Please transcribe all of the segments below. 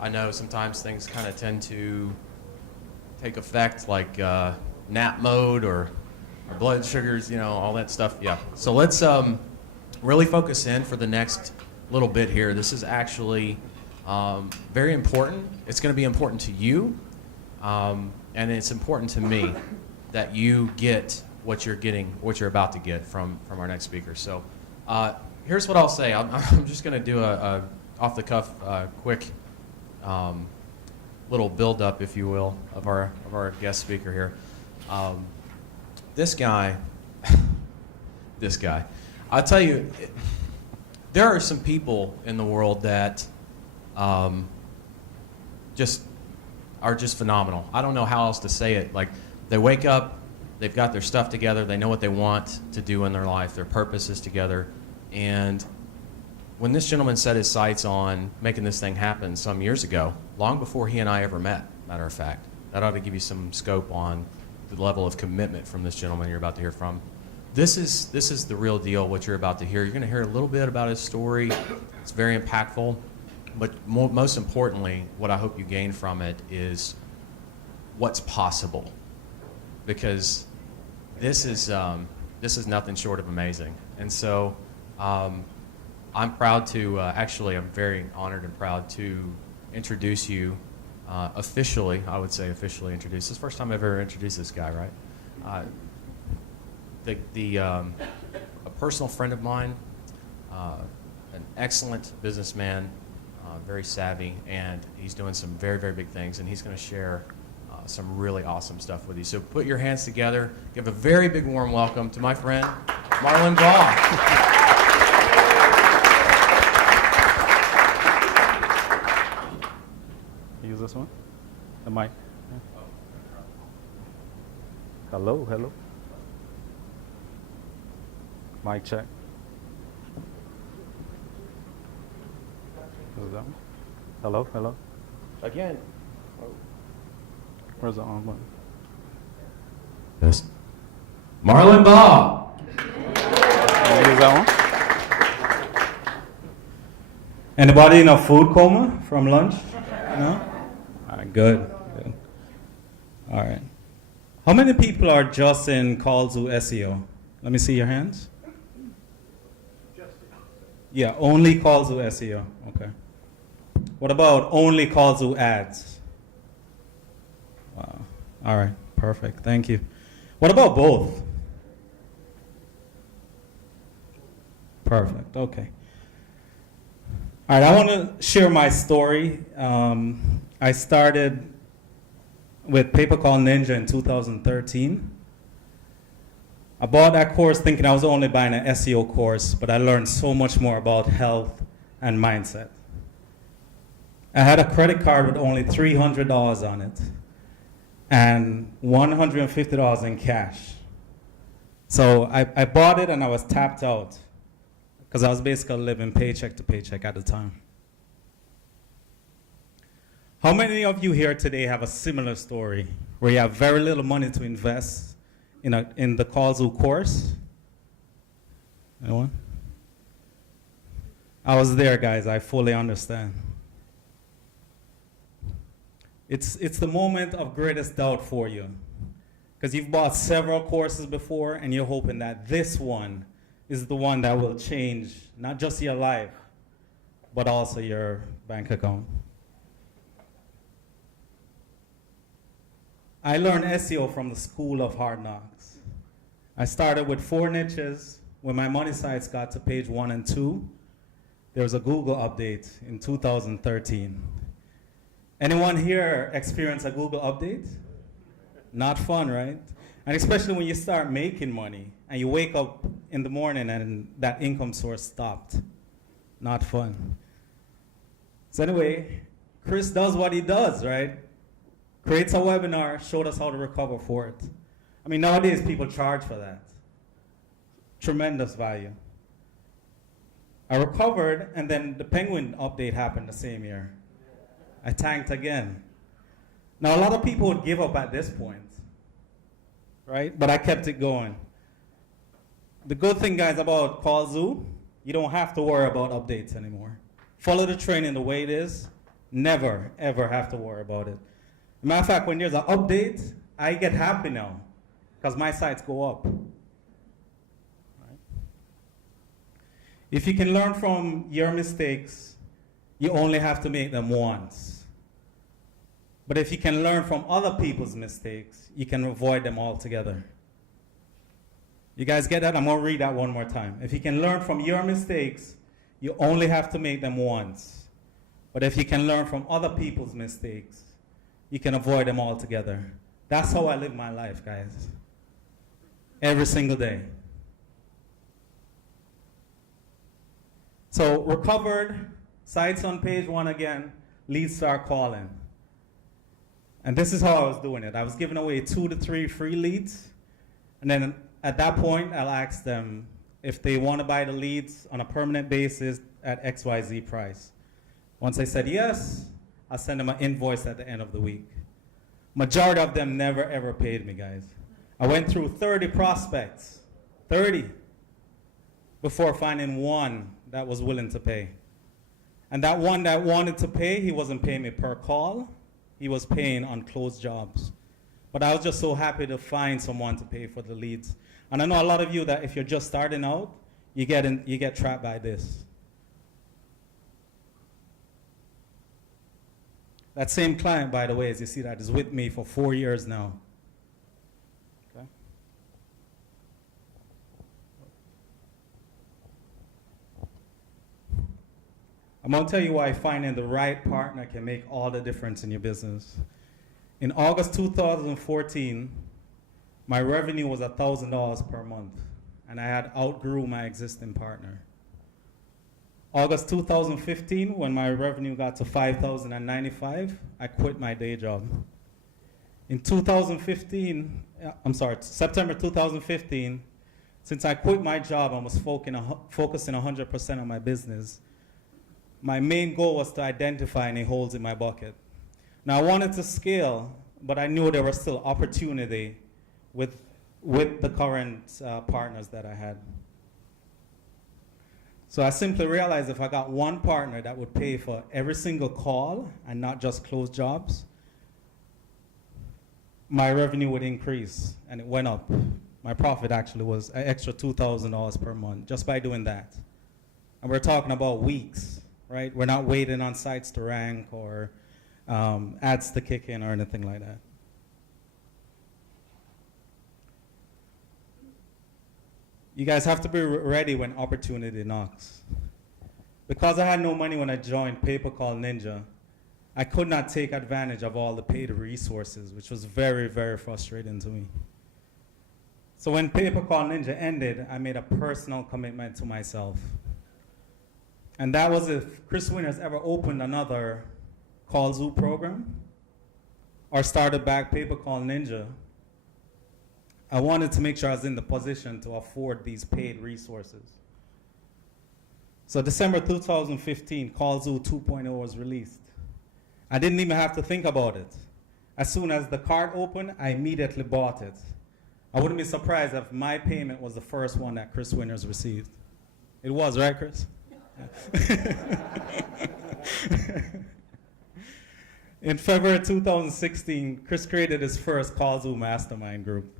I know sometimes things kind of tend to take effect, like nap mode or our blood sugars, all that stuff. Yeah. So let's really focus in for the next little bit here. This is actually very important. It's going to be important to you, and it's important to me that you get what you're about to get from our next speaker. So here's what I'll say. I'm just going to do a off-the-cuff, quick little build-up, if you will, of our guest speaker here. This guy, I'll tell you, there are some people in the world that just are just phenomenal. I don't know how else to say it. Like, they wake up, they've got their stuff together, they know what they want to do in their life, their purpose is together, and when this gentleman set his sights on making this thing happen some years ago, long before he and I ever met, matter of fact, that ought to give you some scope on the level of commitment from this gentleman you're about to hear from. This is the real deal, what you're about to hear. You're going to hear a little bit about his story. It's very impactful, but most importantly, what I hope you gain from it is what's possible, because this is nothing short of amazing. And so I'm proud to, actually, I'm very honored and proud to introduce you officially, I would say officially introduce. This is the first time I've ever introduced this guy, right? A personal friend of mine, an excellent businessman, very savvy, and he's doing some very, very big things, and he's going to share some really awesome stuff with you. So put your hands together, give a very big warm welcome to my friend, MARL0N. Use this one? The mic? Hello, hello. Mic check. Is that one? Hello, hello. Again. Where's the on button? Yes. MARL0N. Use that one? Anybody in a food coma from lunch? No? All right, good. All right. How many people are just in Call Zoo SEO? Let me see your hands. Yeah, only Call Zoo SEO. Okay. What about only Call Zoo ads? Wow. All right, perfect. Thank you. What about both? Perfect. Okay. All right, I want to share my story. I started with Paper Call Ninja in 2013. I bought that course thinking I was only buying an SEO course, but I learned so much more about health and mindset. I had a credit card with only $300 on it and $150 in cash. So I bought it and I was tapped out because I was basically living paycheck to paycheck at the time. How many of you here today have a similar story where you have very little money to invest in the Call Zoo course? Anyone? I was there, guys. I fully understand. It's the moment of greatest doubt for you because you've bought several courses before and you're hoping that this one is the one that will change not just your life, but also your bank account. I learned SEO from the School of Hard Knocks. I started with 4 niches. When my money sites got to page 1 and 2, there was a Google update in 2013. Anyone here experience a Google update? Not fun, right? And especially when you start making money and you wake up in the morning and that income source stopped. Not fun. So anyway, Chris does what he does, right? Creates a webinar, showed us how to recover for it. I mean, nowadays people charge for that. Tremendous value. I recovered, and then the Penguin update happened the same year. I tanked again. Now, a lot of people would give up at this point, right? But I kept it going. The good thing, guys, about Call Zoo, you don't have to worry about updates anymore. Follow the training the way it is. Never, ever have to worry about it. Matter of fact, when there's an update, I get happy now because my sites go up. Right? If you can learn from your mistakes, you only have to make them once. But if you can learn from other people's mistakes, you can avoid them altogether. You guys get that? I'm going to read that one more time. If you can learn from your mistakes, you only have to make them once. But if you can learn from other people's mistakes, you can avoid them altogether. That's how I live my life, guys. Every single day. So recovered, sites on page 1 again, leads start calling. And this is how I was doing it. I was giving away 2 to 3 free leads. And then at that point, I'll ask them if they want to buy the leads on a permanent basis at XYZ price. Once they said yes, I'll send them an invoice at the end of the week. Majority of them never ever paid me, guys. I went through 30 prospects, 30, before finding one that was willing to pay. And that one that wanted to pay, he wasn't paying me per call. He was paying on closed jobs. But I was just so happy to find someone to pay for the leads. And I know a lot of you that if you're just starting out, you get trapped by this. That same client, by the way, as you see that, is with me for 4 years now. Okay. I'm going to tell you why finding the right partner can make all the difference in your business. In August 2014, my revenue was $1,000 per month, and I had outgrew my existing partner. August 2015, when my revenue got to $5,095, I quit my day job. In September 2015, since I quit my job and was focusing 100% on my business, my main goal was to identify any holes in my bucket. Now I wanted to scale, but I knew there was still opportunity with the current partners that I had. So I simply realized if I got one partner that would pay for every single call and not just close jobs, my revenue would increase, and it went up. My profit actually was an extra $2,000 per month just by doing that. And we're talking about weeks, right? We're not waiting on sites to rank or ads to kick in or anything like that. You guys have to be ready when opportunity knocks. Because I had no money when I joined Pay-Per-Call Ninja, I could not take advantage of all the paid resources, which was very, very frustrating to me. So when Pay-Per-Call Ninja ended, I made a personal commitment to myself. And that was if Chris Winners ever opened another Call Zoo program or started back Pay-Per-Call Ninja, I wanted to make sure I was in the position to afford these paid resources. So December 2015, Call Zoo 2.0 was released. I didn't even have to think about it. As soon as the cart opened, I immediately bought it. I wouldn't be surprised if my payment was the first one that Chris Winners received. It was, right, Chris? In February 2016, Chris created his first Call Zoo mastermind group.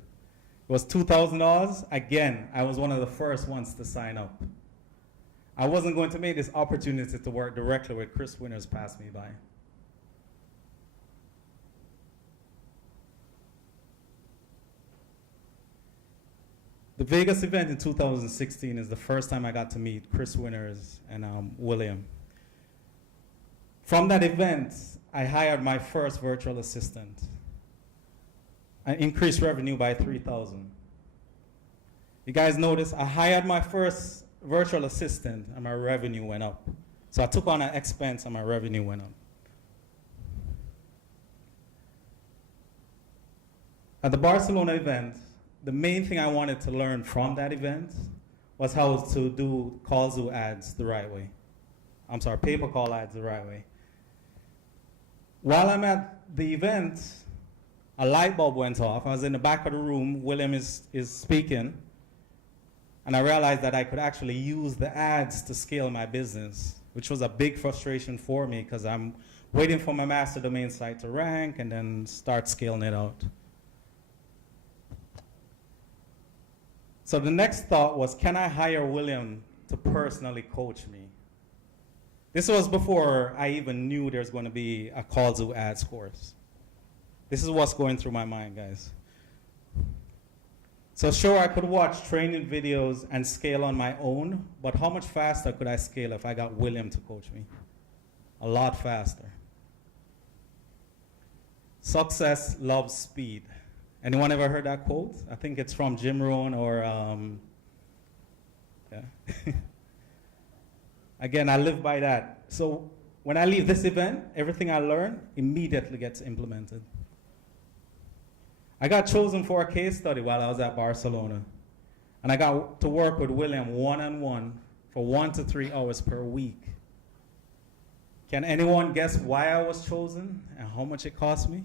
It was $2,000. Again, I was one of the first ones to sign up. I wasn't going to make this opportunity to work directly with Chris Winners pass me by. The Vegas event in 2016 is the first time I got to meet Chris Winners and William. From that event, I hired my first virtual assistant. I increased revenue by 3,000. You guys notice I hired my first virtual assistant and my revenue went up. So I took on an expense and my revenue went up. At the Barcelona event, the main thing I wanted to learn from that event was how to do Call Zoo ads the right way. I'm sorry, pay-per-call ads the right way. While I'm at the event, a light bulb went off. I was in the back of the room. William is speaking. And I realized that I could actually use the ads to scale my business, which was a big frustration for me because I'm waiting for my master domain site to rank, and then start scaling it out. So the next thought was, can I hire William to personally coach me? This was before I even knew there's going to be a Call2 ads course. This is what's going through my mind, guys. So sure, I could watch training videos and scale on my own, but how much faster could I scale if I got William to coach me? A lot faster. Success loves speed. Anyone ever heard that quote? I think it's from Jim Rohn or, yeah. Again, I live by that. So when I leave this event, everything I learn immediately gets implemented. I got chosen for a case study while I was at Barcelona. And I got to work with William one-on-one for 1 to 3 hours per week. Can anyone guess why I was chosen and how much it cost me?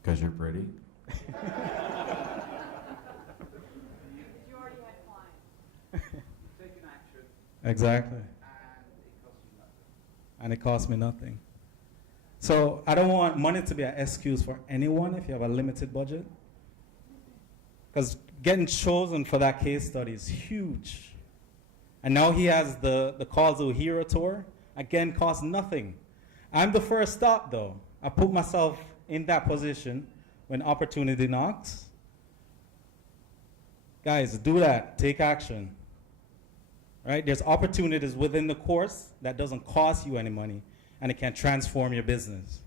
Because you're pretty. You already had clients. Take an action. Exactly. And it cost me nothing. So I don't want money to be an excuse for anyone if you have a limited budget. Because getting chosen for that case study is huge. And now he has the Call2 Hero Tour. Again, costs nothing. I'm the first stop though. I put myself in that position when opportunity knocks. Guys, do that. Take action. Right? There's opportunities within the course that doesn't cost you any money, and it can transform your business.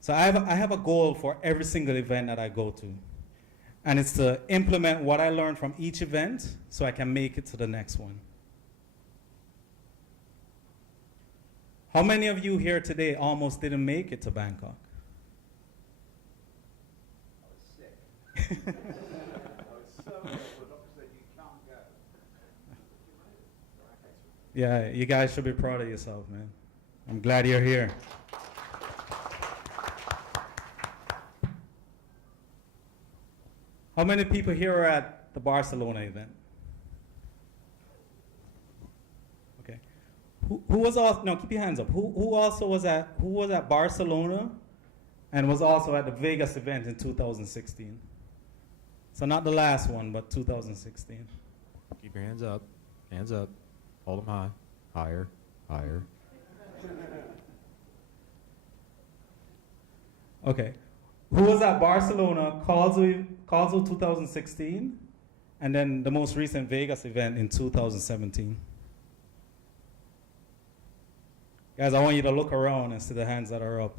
So I have a goal for every single event that I go to, and it's to implement what I learned from each event so I can make it to the next one. How many of you here today almost didn't make it to Bangkok? I was sick. I was so ill, the doctor said you can't go. Yeah, you guys should be proud of yourself, man. I'm glad you're here. How many people here are at the Barcelona event? Okay. Who was also, no, keep your hands up. Who was at Barcelona and was also at the Vegas event in 2016? So not the last one, but 2016. Keep your hands up. Hands up. Hold them high. Higher. Higher. Okay. Who was at Barcelona, Call2 2016, and then the most recent Vegas event in 2017? Guys, I want you to look around and see the hands that are up.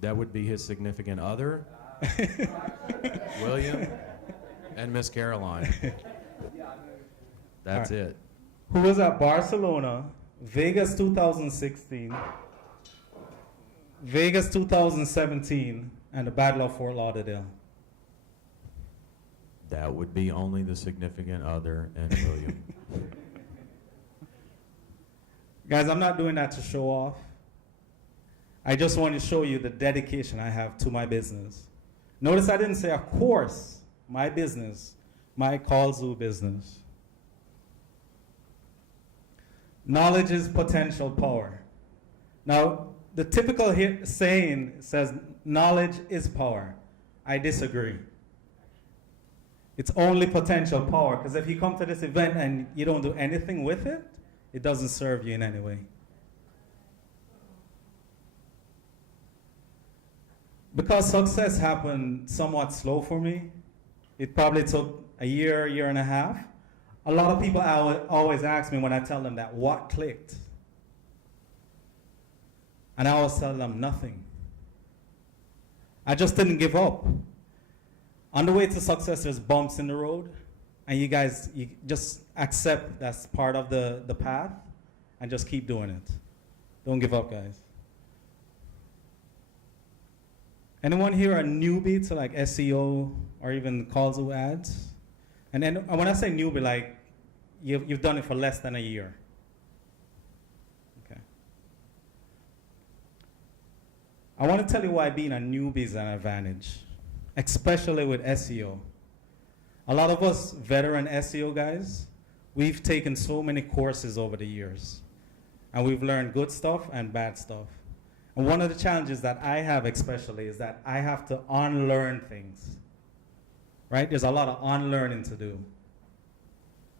That would be his significant other, William, and Miss Caroline. That's it. Who was at Barcelona, Vegas 2016, Vegas 2017, and the Battle of Fort Lauderdale? That would be only the significant other and William. Guys, I'm not doing that to show off. I just want to show you the dedication I have to my business. Notice I didn't say, of course, my business, my Call2 business. Knowledge is potential power. Now, the typical saying says, knowledge is power. I disagree. It's only potential power, because if you come to this event and you don't do anything with it, it doesn't serve you in any way. Because success happened somewhat slow for me, it probably took a year and a half. A lot of people always ask me when I tell them that, what clicked? And I always tell them nothing. I just didn't give up. On the way to success, there's bumps in the road, and you just accept that's part of the path, and just keep doing it. Don't give up, guys. Anyone here a newbie to like SEO or even Call2 ads? And then when I say newbie, like you've done it for less than a year. Okay. I want to tell you why being a newbie is an advantage, especially with SEO. A lot of us veteran SEO guys, we've taken so many courses over the years, and we've learned good stuff and bad stuff. And one of the challenges that I have especially is that I have to unlearn things, right? There's a lot of unlearning to do.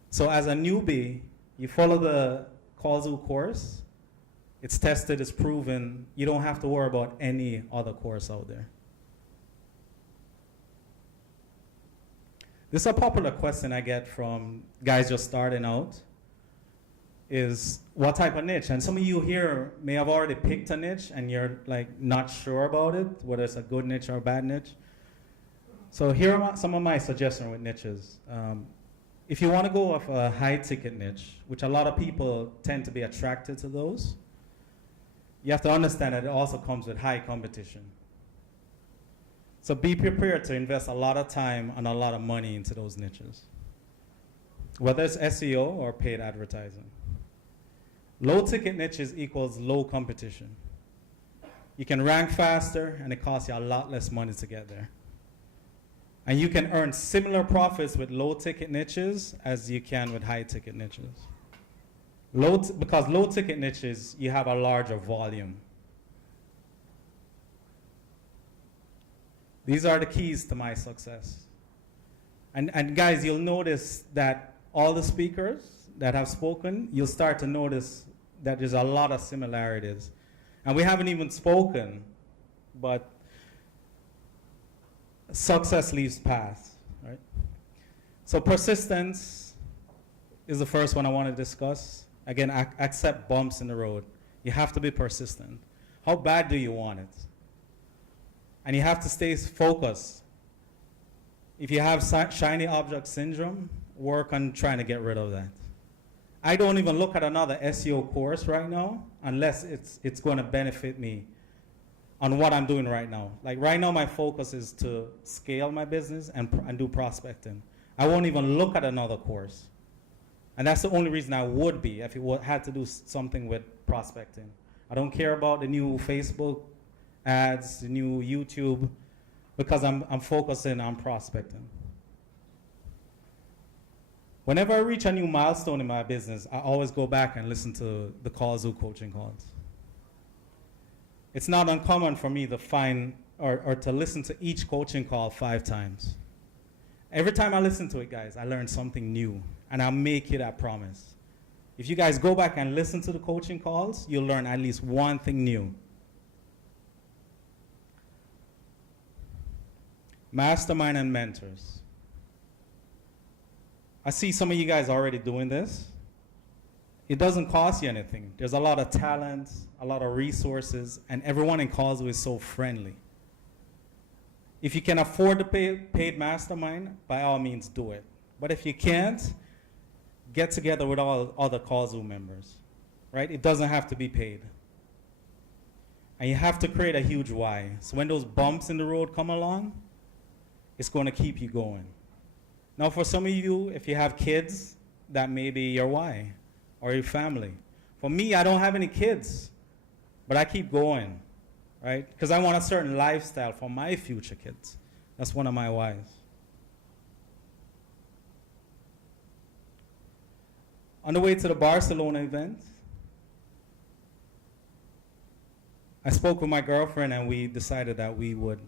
So as a newbie, you follow the Callzoo course, it's tested, it's proven, you don't have to worry about any other course out there. This is a popular question I get from guys just starting out, is what type of niche? And some of you here may have already picked a niche and you're like not sure about it, whether it's a good niche or a bad niche. So here are some of my suggestions with niches. If you want to go with a high ticket niche, which a lot of people tend to be attracted to those, you have to understand that it also comes with high competition. So be prepared to invest a lot of time and a lot of money into those niches, whether it's SEO or paid advertising. Low ticket niches equals low competition. You can rank faster and it costs you a lot less money to get there. And you can earn similar profits with low ticket niches as you can with high ticket niches. Because low ticket niches, you have a larger volume. These are the keys to my success. And guys, you'll notice that all the speakers that have spoken, you'll start to notice that there's a lot of similarities. And we haven't even spoken, but success leaves paths, right? So persistence is the first one I want to discuss. Again, accept bumps in the road. You have to be persistent. How bad do you want it? And you have to stay focused. If you have shiny object syndrome, work on trying to get rid of that. I don't even look at another SEO course right now unless it's going to benefit me on what I'm doing right now. Like right now, my focus is to scale my business and do prospecting. I won't even look at another course. And that's the only reason I would be if it had to do something with prospecting. I don't care about the new Facebook ads, the new YouTube, because I'm focusing on prospecting. Whenever I reach a new milestone in my business, I always go back and listen to the Callzoo coaching calls. It's not uncommon for me to find or to listen to each coaching call 5 times. Every time I listen to it, guys, I learn something new, and I'll make it a promise. If you guys go back and listen to the coaching calls, you'll learn at least one thing new. Mastermind and mentors. I see some of you guys already doing this. It doesn't cost you anything. There's a lot of talent, a lot of resources, and everyone in Callzoo is so friendly. If you can afford the paid mastermind, by all means do it. But if you can't, get together with all other Callzoo members, right? It doesn't have to be paid. And you have to create a huge why. So when those bumps in the road come along, it's going to keep you going. Now for some of you, if you have kids, that may be your why, or your family. For me, I don't have any kids, but I keep going, right? Because I want a certain lifestyle for my future kids. That's one of my whys. On the way to the Barcelona event, I spoke with my girlfriend and we decided that we would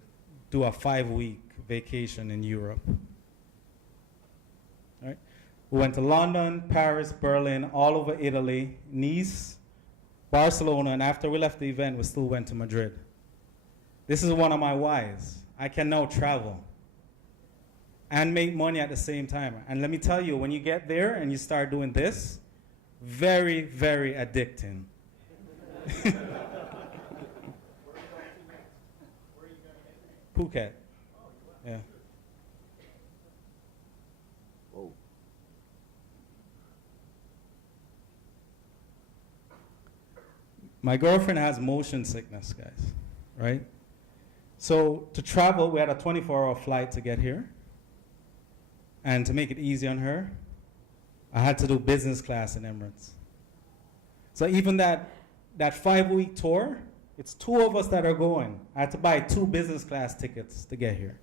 do a 5-week vacation in Europe. Right? We went to London, Paris, Berlin, all over Italy, Nice, Barcelona, and after we left the event, we still went to Madrid. This is one of my whys. I can now travel and make money at the same time. And let me tell you, when you get there and you start doing this, very, very addicting. Phuket. Yeah. Whoa. My girlfriend has motion sickness, guys, right? So to travel, we had a 24-hour flight to get here. And to make it easy on her, I had to do business class in Emirates. So even that 5-week tour, it's 2 of us that are going. I had to buy 2 business class tickets to get here.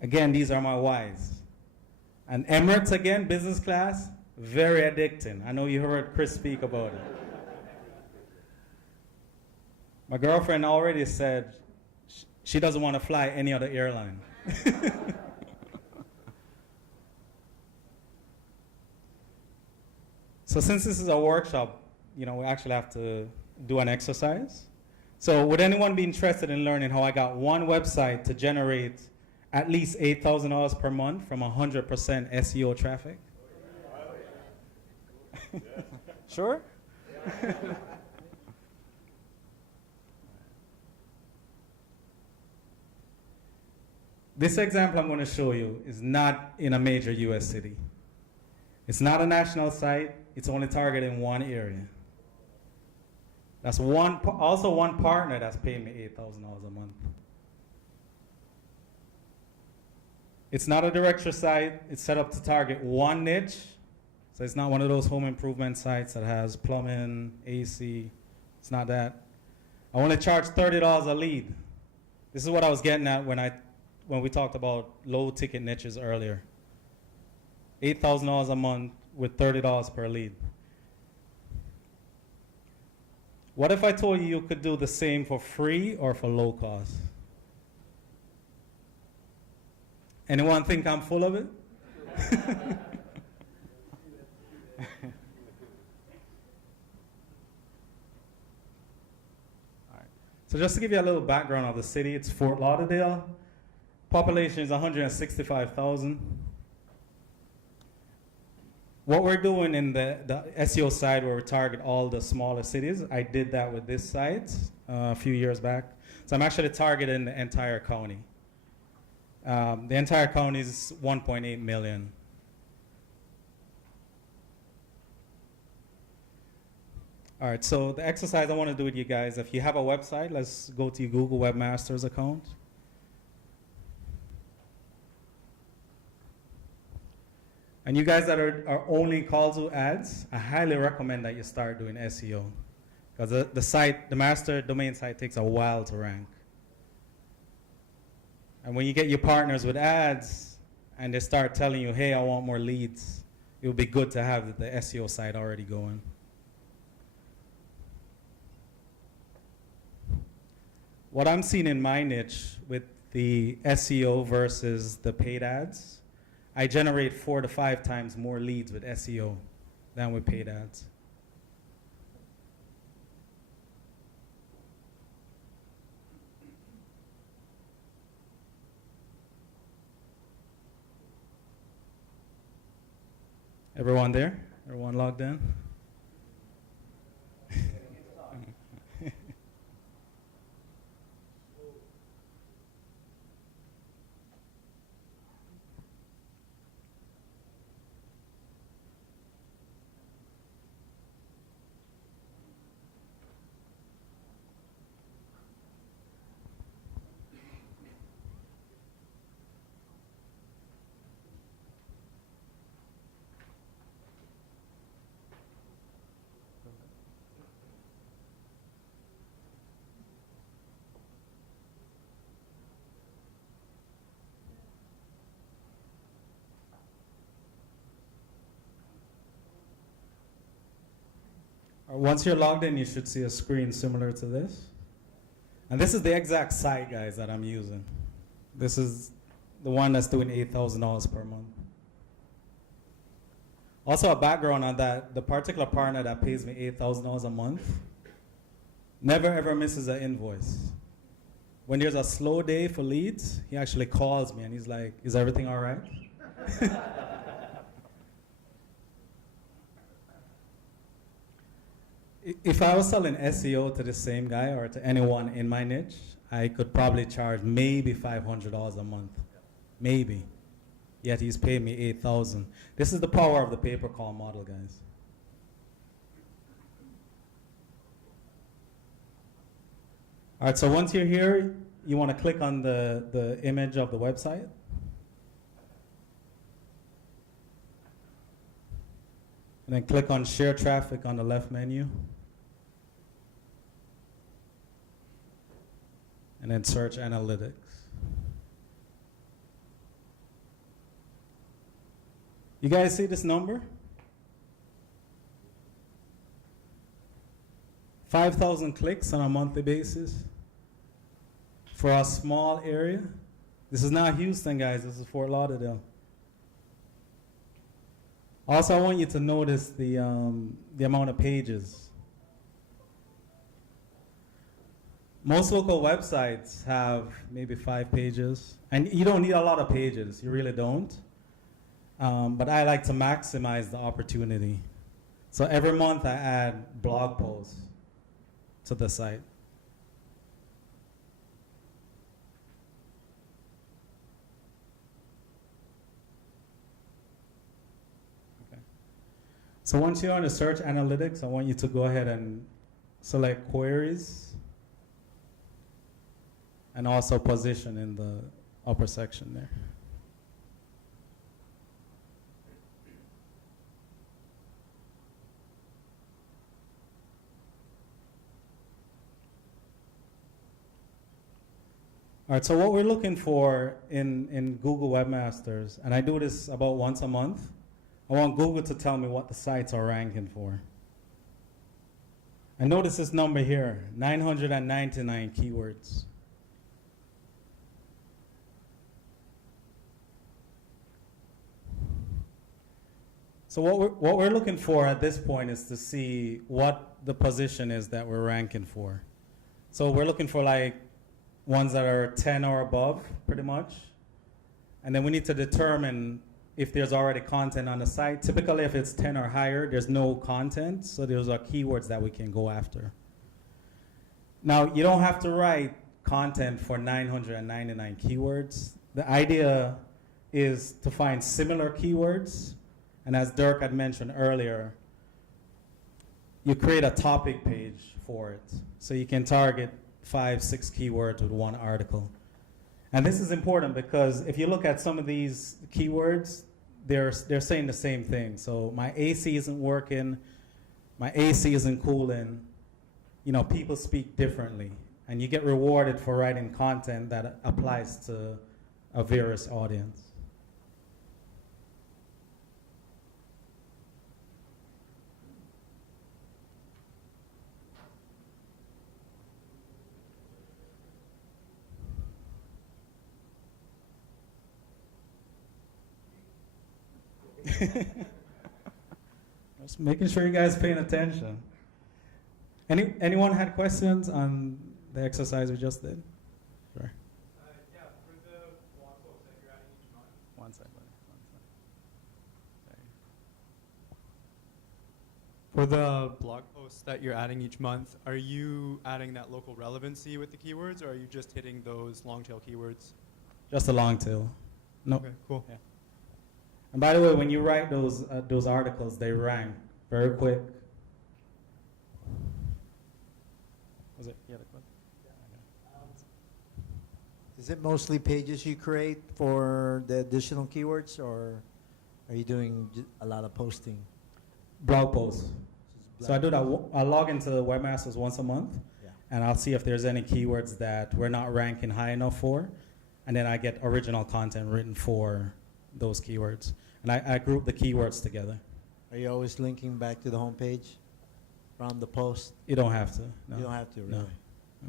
Again, these are my whys. And Emirates, again, business class, very addicting. I know you heard Chris speak about it. My girlfriend already said she doesn't want to fly any other airline. So since this is a workshop, we actually have to do an exercise. So would anyone be interested in learning how I got one website to generate at least $8,000 per month from 100% SEO traffic? Sure? This example I'm going to show you is not in a major US city. It's not a national site. It's only targeting one area. That's also one partner that's paying me $8,000 a month. It's not a directory site. It's set up to target one niche. So it's not one of those home improvement sites that has plumbing, AC. It's not that. I want to charge $30 a lead. This is what I was getting at when we talked about low ticket niches earlier. $8,000 a month with $30 per lead. What if I told you could do the same for free or for low cost? Anyone think I'm full of it? So just to give you a little background of the city, it's Fort Lauderdale. Population is 165,000. What we're doing in the SEO side where we target all the smaller cities, I did that with this site a few years back. So I'm actually targeting the entire county. The entire county is 1.8 million. All right, so the exercise I want to do with you guys, if you have a website, let's go to your Google Webmasters account. And you guys that are only call to ads, I highly recommend that you start doing SEO. Because the master domain site takes a while to rank. And when you get your partners with ads and they start telling you, hey, I want more leads, it would be good to have the SEO site already going. What I'm seeing in my niche with the SEO versus the paid ads, I generate 4 to 5 times more leads with SEO than with paid ads. Everyone there? Everyone logged in? Once you're logged in, you should see a screen similar to this. And this is the exact site, guys, that I'm using. This is the one that's doing $8,000 per month. Also, a background on that, the particular partner that pays me $8,000 a month never ever misses an invoice. When there's a slow day for leads, he actually calls me and he's like, is everything all right? If I was selling SEO to the same guy or to anyone in my niche, I could probably charge maybe $500 a month. Maybe. Yet he's paying me $8,000. This is the power of the pay-per-call model, guys. All right, so once you're here, you want to click on the image of the website. And then click on Share Traffic on the left menu. And then Search Analytics. You guys see this number? 5,000 clicks on a monthly basis for a small area. This is not Houston, guys. This is Fort Lauderdale. Also, I want you to notice the amount of pages. Most local websites have maybe 5 pages. And you don't need a lot of pages. You really don't. But I like to maximize the opportunity. So every month I add blog posts to the site. Okay. So once you're on the search analytics, I want you to go ahead and select queries and also position in the upper section there. All right, so what we're looking for in Google Webmasters, and I do this about once a month, I want Google to tell me what the sites are ranking for. And notice this number here, 999 keywords. So what we're looking for at this point is to see what the position is that we're ranking for. So we're looking for like ones that are 10 or above, pretty much. And then we need to determine if there's already content on the site. Typically, if it's 10 or higher, there's no content, so those are keywords that we can go after. Now, you don't have to write content for 999 keywords. The idea is to find similar keywords, and as Dirk had mentioned earlier, you create a topic page for it, so you can target 5, 6 keywords with one article. And this is important because if you look at some of these keywords, they're saying the same thing. So my AC isn't working, my AC isn't cooling. You know, people speak differently, and you get rewarded for writing content that applies to a various audience. Just making sure you guys paying attention. Anyone had questions on the exercise we just did? Sure. Yeah, for the blog posts that you're adding each month. One second. For the blog posts that you're adding each month, are you adding that local relevancy with the keywords, or are you just hitting those long tail keywords? Just a long tail. No. Okay, cool. Yeah. And by the way, when you write those articles, they rank very quick. Was it? Yeah. Is it mostly pages you create for the additional keywords, or are you doing a lot of posting? Blog posts. So I do that. I log into Webmasters once a month, Yeah. and I'll see if there's any keywords that we're not ranking high enough for, and then I get original content written for those keywords. And I group the keywords together. Are you always linking back to the homepage from the post? You don't have to. No. You don't have to, really. No. No.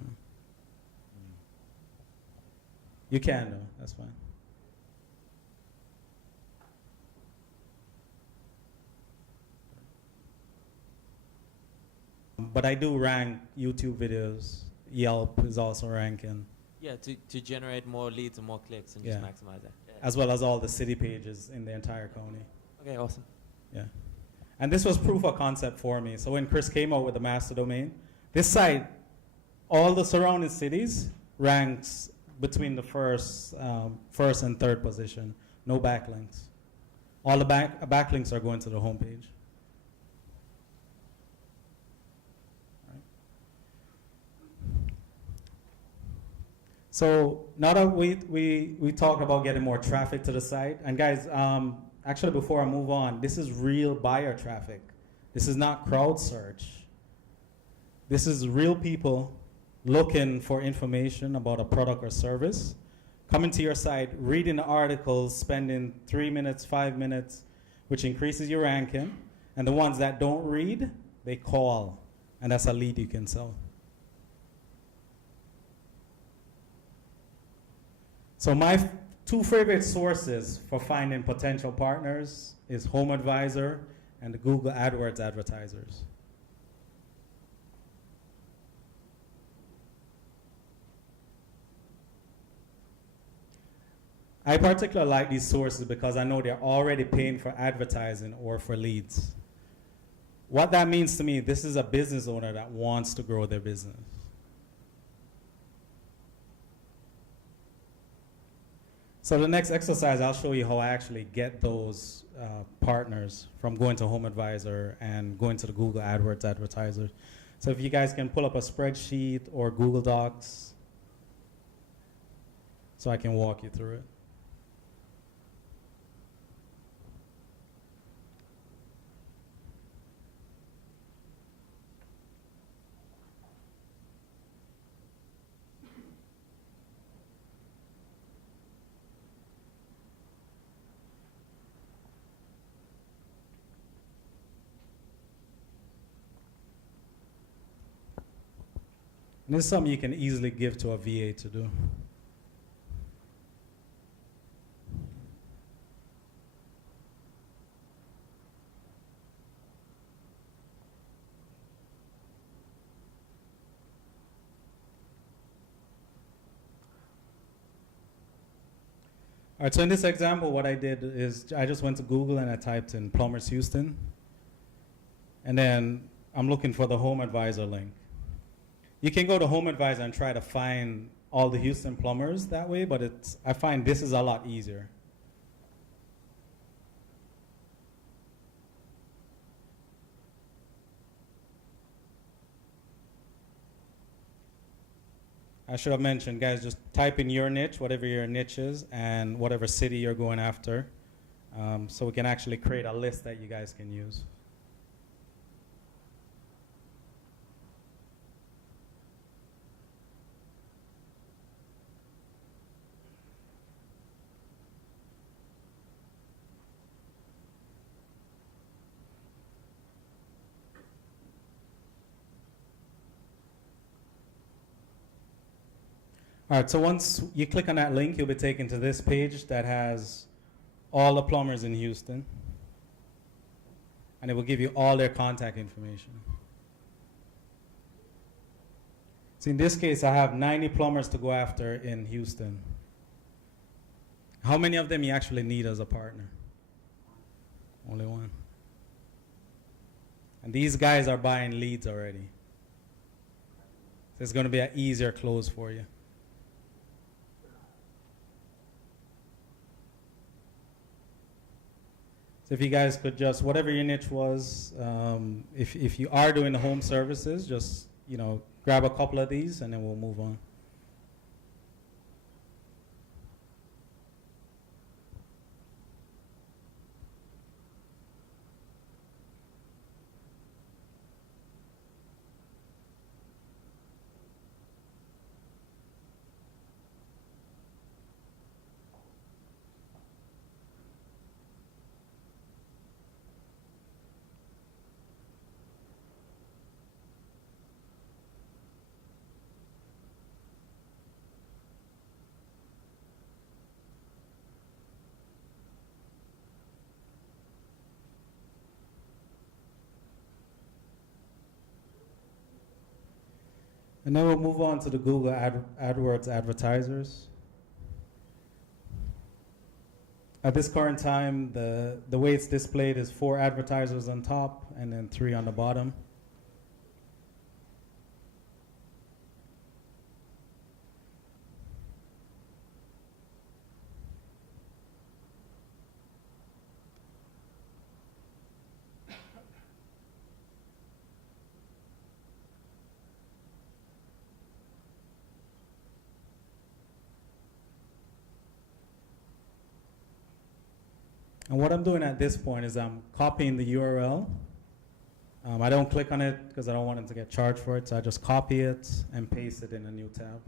You can, though. That's fine. But I do rank YouTube videos. Yelp is also ranking, Yeah, to generate more leads and more clicks and just Yeah. maximize that. Yeah. as well as all the city pages in the entire county. Okay, awesome. Yeah. And this was proof of concept for me. So when Chris came out with the master domain, this site, all the surrounding cities ranks between the first and third position. No backlinks. All the backlinks are going to the homepage. So now that we talked about getting more traffic to the site, and guys, actually before I move on, this is real buyer traffic. This is not crowd search. This is real people looking for information about a product or service, coming to your site, reading the articles, spending 3 minutes, 5 minutes, which increases your ranking. And the ones that don't read, they call. And that's a lead you can sell. So my two favorite sources for finding potential partners is Home Advisor and the Google AdWords advertisers. I particularly like these sources because I know they're already paying for advertising or for leads. What that means to me, this is a business owner that wants to grow their business. So the next exercise, I'll show you how I actually get those partners from going to Home Advisor and going to the Google AdWords advertisers. So if you guys can pull up a spreadsheet or Google Docs so I can walk you through it. And this is something you can easily give to a VA to do. All right, so in this example, what I did is I just went to Google and I typed in Plumbers Houston. And then I'm looking for the Home Advisor link. You can go to Home Advisor and try to find all the Houston plumbers that way, but I find this is a lot easier. I should have mentioned, guys, just type in your niche, whatever your niche is, and whatever city you're going after, so we can actually create a list that you guys can use. All right, so once you click on that link, you'll be taken to this page that has all the plumbers in Houston. And it will give you all their contact information. So in this case, I have 90 plumbers to go after in Houston. How many of them you actually need as a partner? Only one. And these guys are buying leads already. So it's going to be an easier close for you. So if you guys could just, whatever your niche was, if you are doing the home services, just, grab a couple of these and then we'll move on. And then we'll move on to the Google AdWords advertisers. At this current time, the way it's displayed is 4 advertisers on top and then 3 on the bottom. And what I'm doing at this point is I'm copying the URL. I don't click on it because I don't want it to get charged for it, so I just copy it and paste it in a new tab.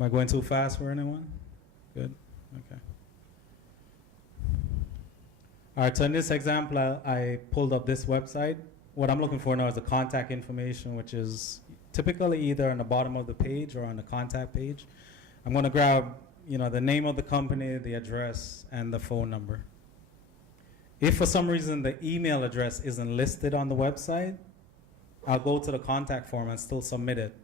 Am I going too fast for anyone? Good. Okay. All right, so in this example, I pulled up this website. What I'm looking for now is the contact information, which is typically either on the bottom of the page or on the contact page. I'm going to grab, the name of the company, the address, and the phone number. If for some reason the email address isn't listed on the website, I'll go to the contact form and still submit it.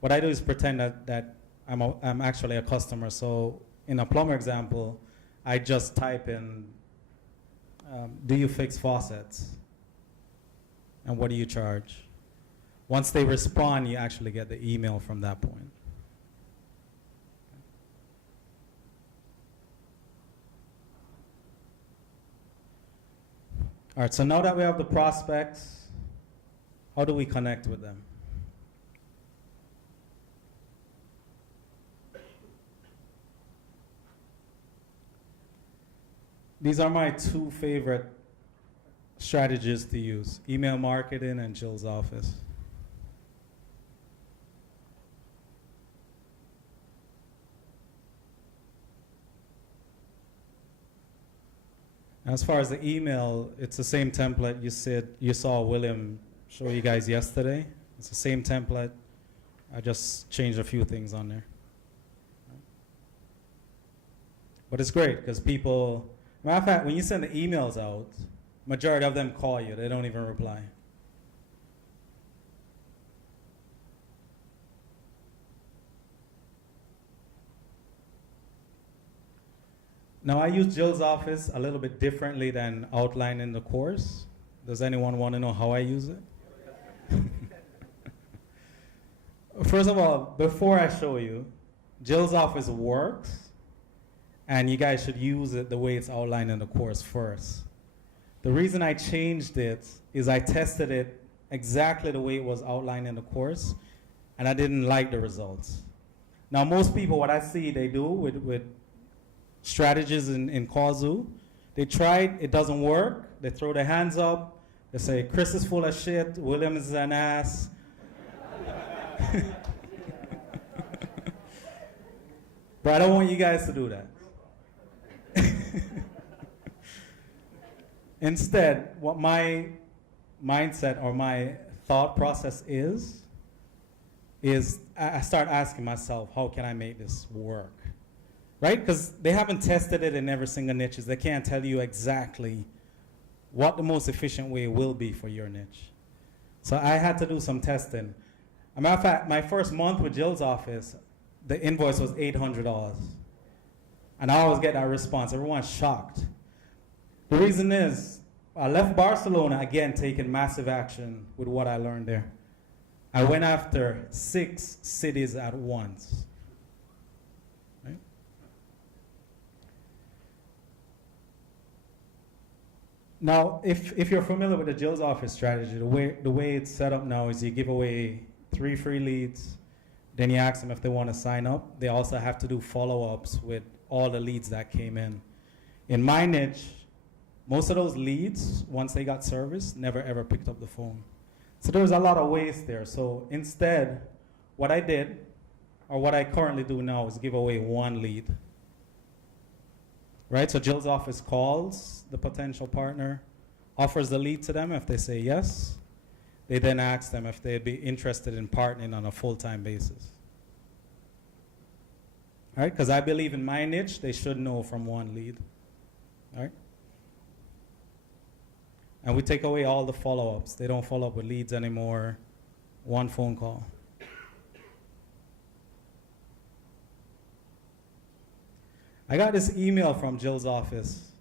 What I do is pretend that I'm actually a customer. So in a plumber example, I just type in, do you fix faucets? And what do you charge? Once they respond, you actually get the email from that point. All right, so now that we have the prospects, how do we connect with them? These are my two favorite strategies to use: email marketing and Jill's office. As far as the email, it's the same template you saw William show you guys yesterday. It's the same template. I just changed a few things on there. But it's great because people, matter of fact, when you send the emails out, majority of them call you. They don't even reply. Now, I use Jill's office a little bit differently than outlined in the course. Does anyone want to know how I use it? First of all, before I show you, Jill's office works, and you guys should use it the way it's outlined in the course first. The reason I changed it is I tested it exactly the way it was outlined in the course, and I didn't like the results. Now, most people, what I see they do with strategies in Kazoo, they tried, it doesn't work, they throw their hands up, they say, Chris is full of shit, William is an ass. But I don't want you guys to do that. Instead, what my mindset or my thought process is I start asking myself, how can I make this work? Right? Because they haven't tested it in every single niche. They can't tell you exactly what the most efficient way will be for your niche. So I had to do some testing. As a matter of fact, my first month with Jill's office, the invoice was $800. And I always get that response. Everyone's shocked. The reason is, I left Barcelona, again, taking massive action with what I learned there. I went after 6 cities at once. Right? Now, if you're familiar with the Jill's office strategy, the way it's set up now is you give away 3 free leads, then you ask them if they want to sign up. They also have to do follow-ups with all the leads that came in. In my niche, most of those leads, once they got service, never ever picked up the phone. So there was a lot of waste there. So instead, what I did, or what I currently do now, is give away 1 lead. Right, so Jill's office calls the potential partner, offers the lead to them. If they say yes, they then ask them if they'd be interested in partnering on a full-time basis. All right, because I believe in my niche, they should know from 1 lead. All right? And we take away all the follow-ups. They don't follow up with leads anymore. 1 phone call. I got this email from Jill's office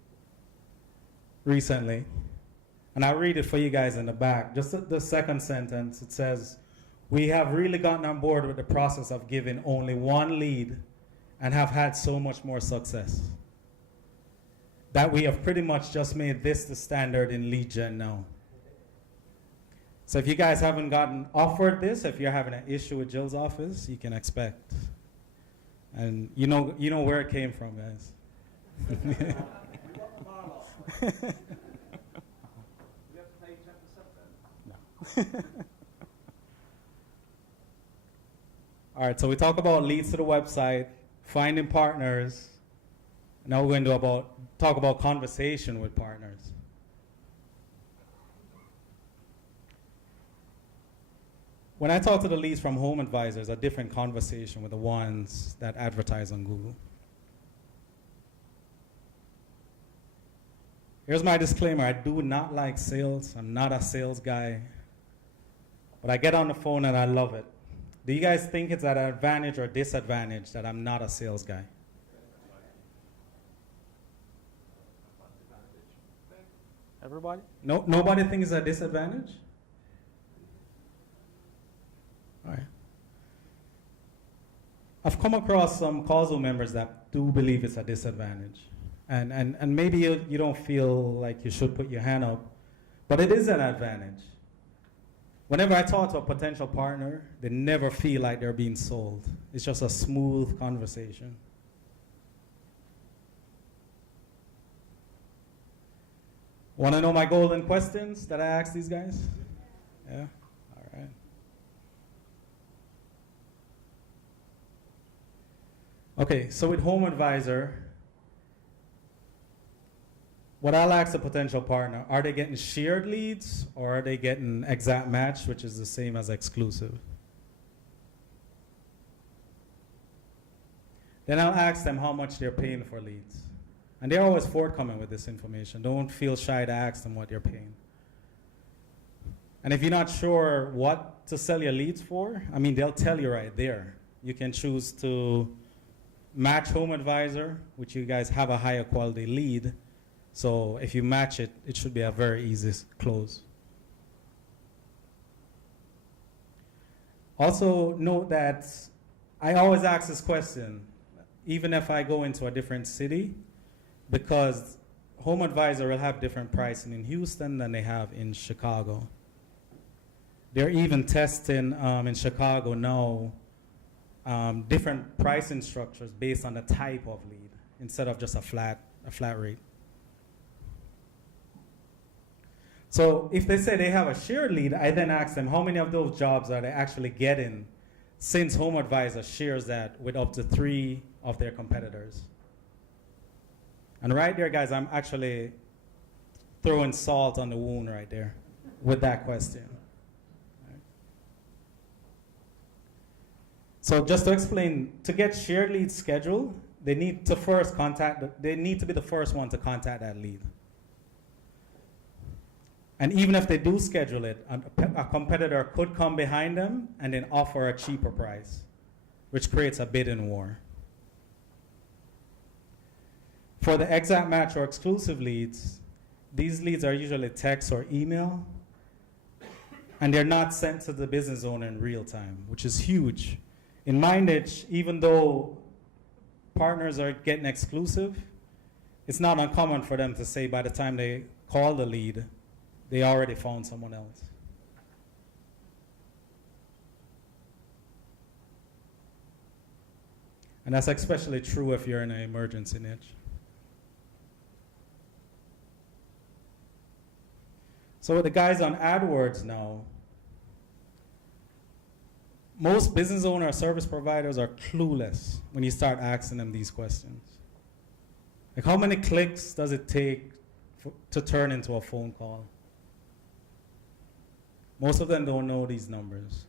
recently, and I'll read it for you guys in the back. Just the second sentence, it says, "We have really gotten on board with the process of giving only 1 lead and have had so much more success that we have pretty much just made this the standard in lead gen now." So if you guys haven't gotten offered this, if you're having an issue with Jill's office, you can expect. And you know where it came from, guys. You have to pay 10% then? All right, so we talk about leads to the website, finding partners. Now we're going to talk about conversation with partners. When I talk to the leads from Home Advisors, a different conversation with the ones that advertise on Google. Here's my disclaimer. I do not like sales. I'm not a sales guy. But I get on the phone and I love it. Do you guys think it's an advantage or disadvantage that I'm not a sales guy? Everybody? No, nobody thinks it's a disadvantage? All right. I've come across some causal members that do believe it's a disadvantage. And maybe you don't feel like you should put your hand up, but it is an advantage. Whenever I talk to a potential partner, they never feel like they're being sold. It's just a smooth conversation. Want to know my golden questions that I ask these guys? Yeah? All right. Okay, so with Home Advisor, what I'll ask a potential partner, are they getting shared leads or are they getting exact match, which is the same as exclusive? Then I'll ask them how much they're paying for leads. And they're always forthcoming with this information. Don't feel shy to ask them what they're paying. And if you're not sure what to sell your leads for, I mean, they'll tell you right there. You can choose to match Home Advisor, which you guys have a higher quality lead. So if you match it, it should be a very easy close. Also note that I always ask this question, even if I go into a different city, because Home Advisor will have different pricing in Houston than they have in Chicago. They're even testing in Chicago now different pricing structures based on the type of lead instead of just a flat rate. So if they say they have a shared lead, I then ask them how many of those jobs are they actually getting since Home Advisor shares that with up to 3 of their competitors. And right there, guys, I'm actually throwing salt on the wound right there with that question. Right. So just to explain, to get shared leads scheduled, they need to be the first one to contact that lead. And even if they do schedule it, a competitor could come behind them and then offer a cheaper price, which creates a bidding war. For the exact match or exclusive leads, these leads are usually text or email, and they're not sent to the business owner in real time, which is huge. In my niche, even though partners are getting exclusive, it's not uncommon for them to say by the time they call the lead, they already found someone else. And that's especially true if you're in an emergency niche. So with the guys on AdWords now, most business owners or service providers are clueless when you start asking them these questions. Like, how many clicks does it take to turn into a phone call? Most of them don't know these numbers.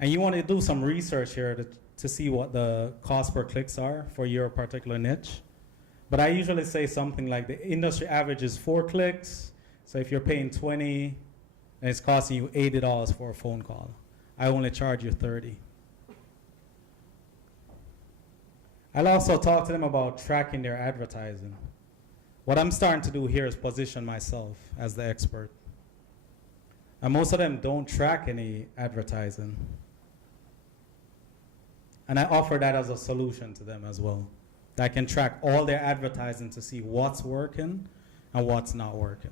And you want to do some research here to see what the cost per clicks are for your particular niche. But I usually say something like the industry average is 4 clicks. So if you're paying 20 and it's costing you $80 for a phone call, I only charge you 30. I'll also talk to them about tracking their advertising. What I'm starting to do here is position myself as the expert. And most of them don't track any advertising. And I offer that as a solution to them as well. I can track all their advertising to see what's working and what's not working.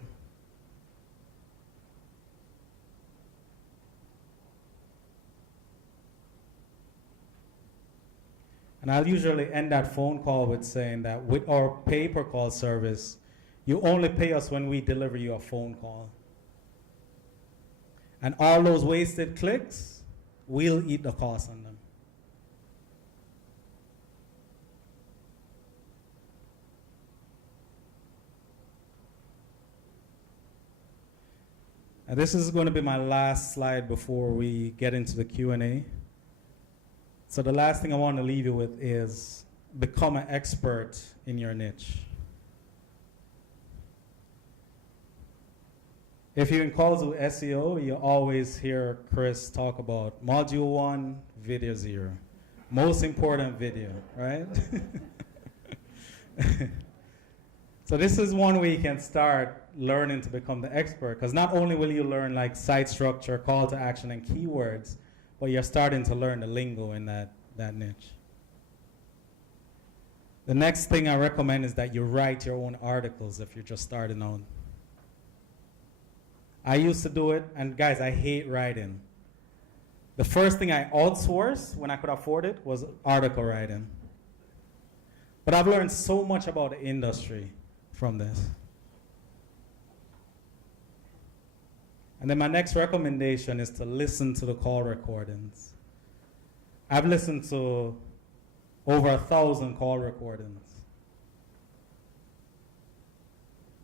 And I'll usually end that phone call with saying that with our pay-per-call service, you only pay us when we deliver you a phone call. And all those wasted clicks, we'll eat the cost on them. And this is going to be my last slide before we get into the Q&A. So the last thing I want to leave you with is become an expert in your niche. If you're in calls with SEO, you always hear Chris talk about module 1, video 0. Most important video, right? So this is one way you can start learning to become the expert, because not only will you learn like site structure, call to action, and keywords, but you're starting to learn the lingo in that niche. The next thing I recommend is that you write your own articles if you're just starting out. I used to do it, and guys, I hate writing. The first thing I outsourced when I could afford it was article writing. But I've learned so much about the industry from this. And then my next recommendation is to listen to the call recordings. I've listened to over 1,000 call recordings.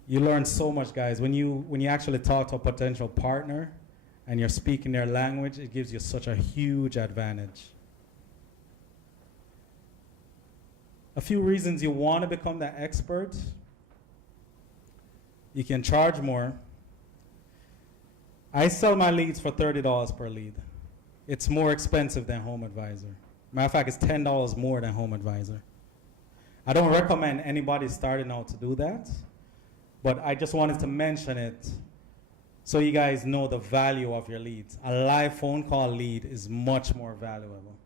You learn so much, guys. When you actually talk to a potential partner and you're speaking their language, it gives you such a huge advantage. A few reasons you want to become that expert. You can charge more. I sell my leads for $30 per lead. It's more expensive than Home Advisor. Matter of fact, it's $10 more than Home Advisor. I don't recommend anybody starting out to do that, but I just wanted to mention it so you guys know the value of your leads. A live phone call lead is much more valuable.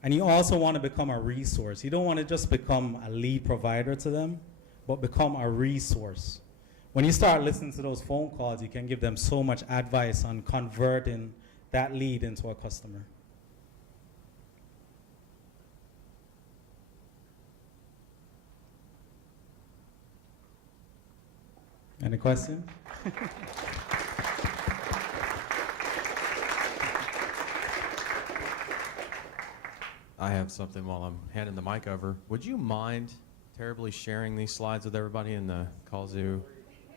And you also want to become a resource. You don't want to just become a lead provider to them, but become a resource. When you start listening to those phone calls, you can give them so much advice on converting that lead into a customer. Any questions? I have something while I'm handing the mic over. Would you mind terribly sharing these slides with everybody in the Call Zoo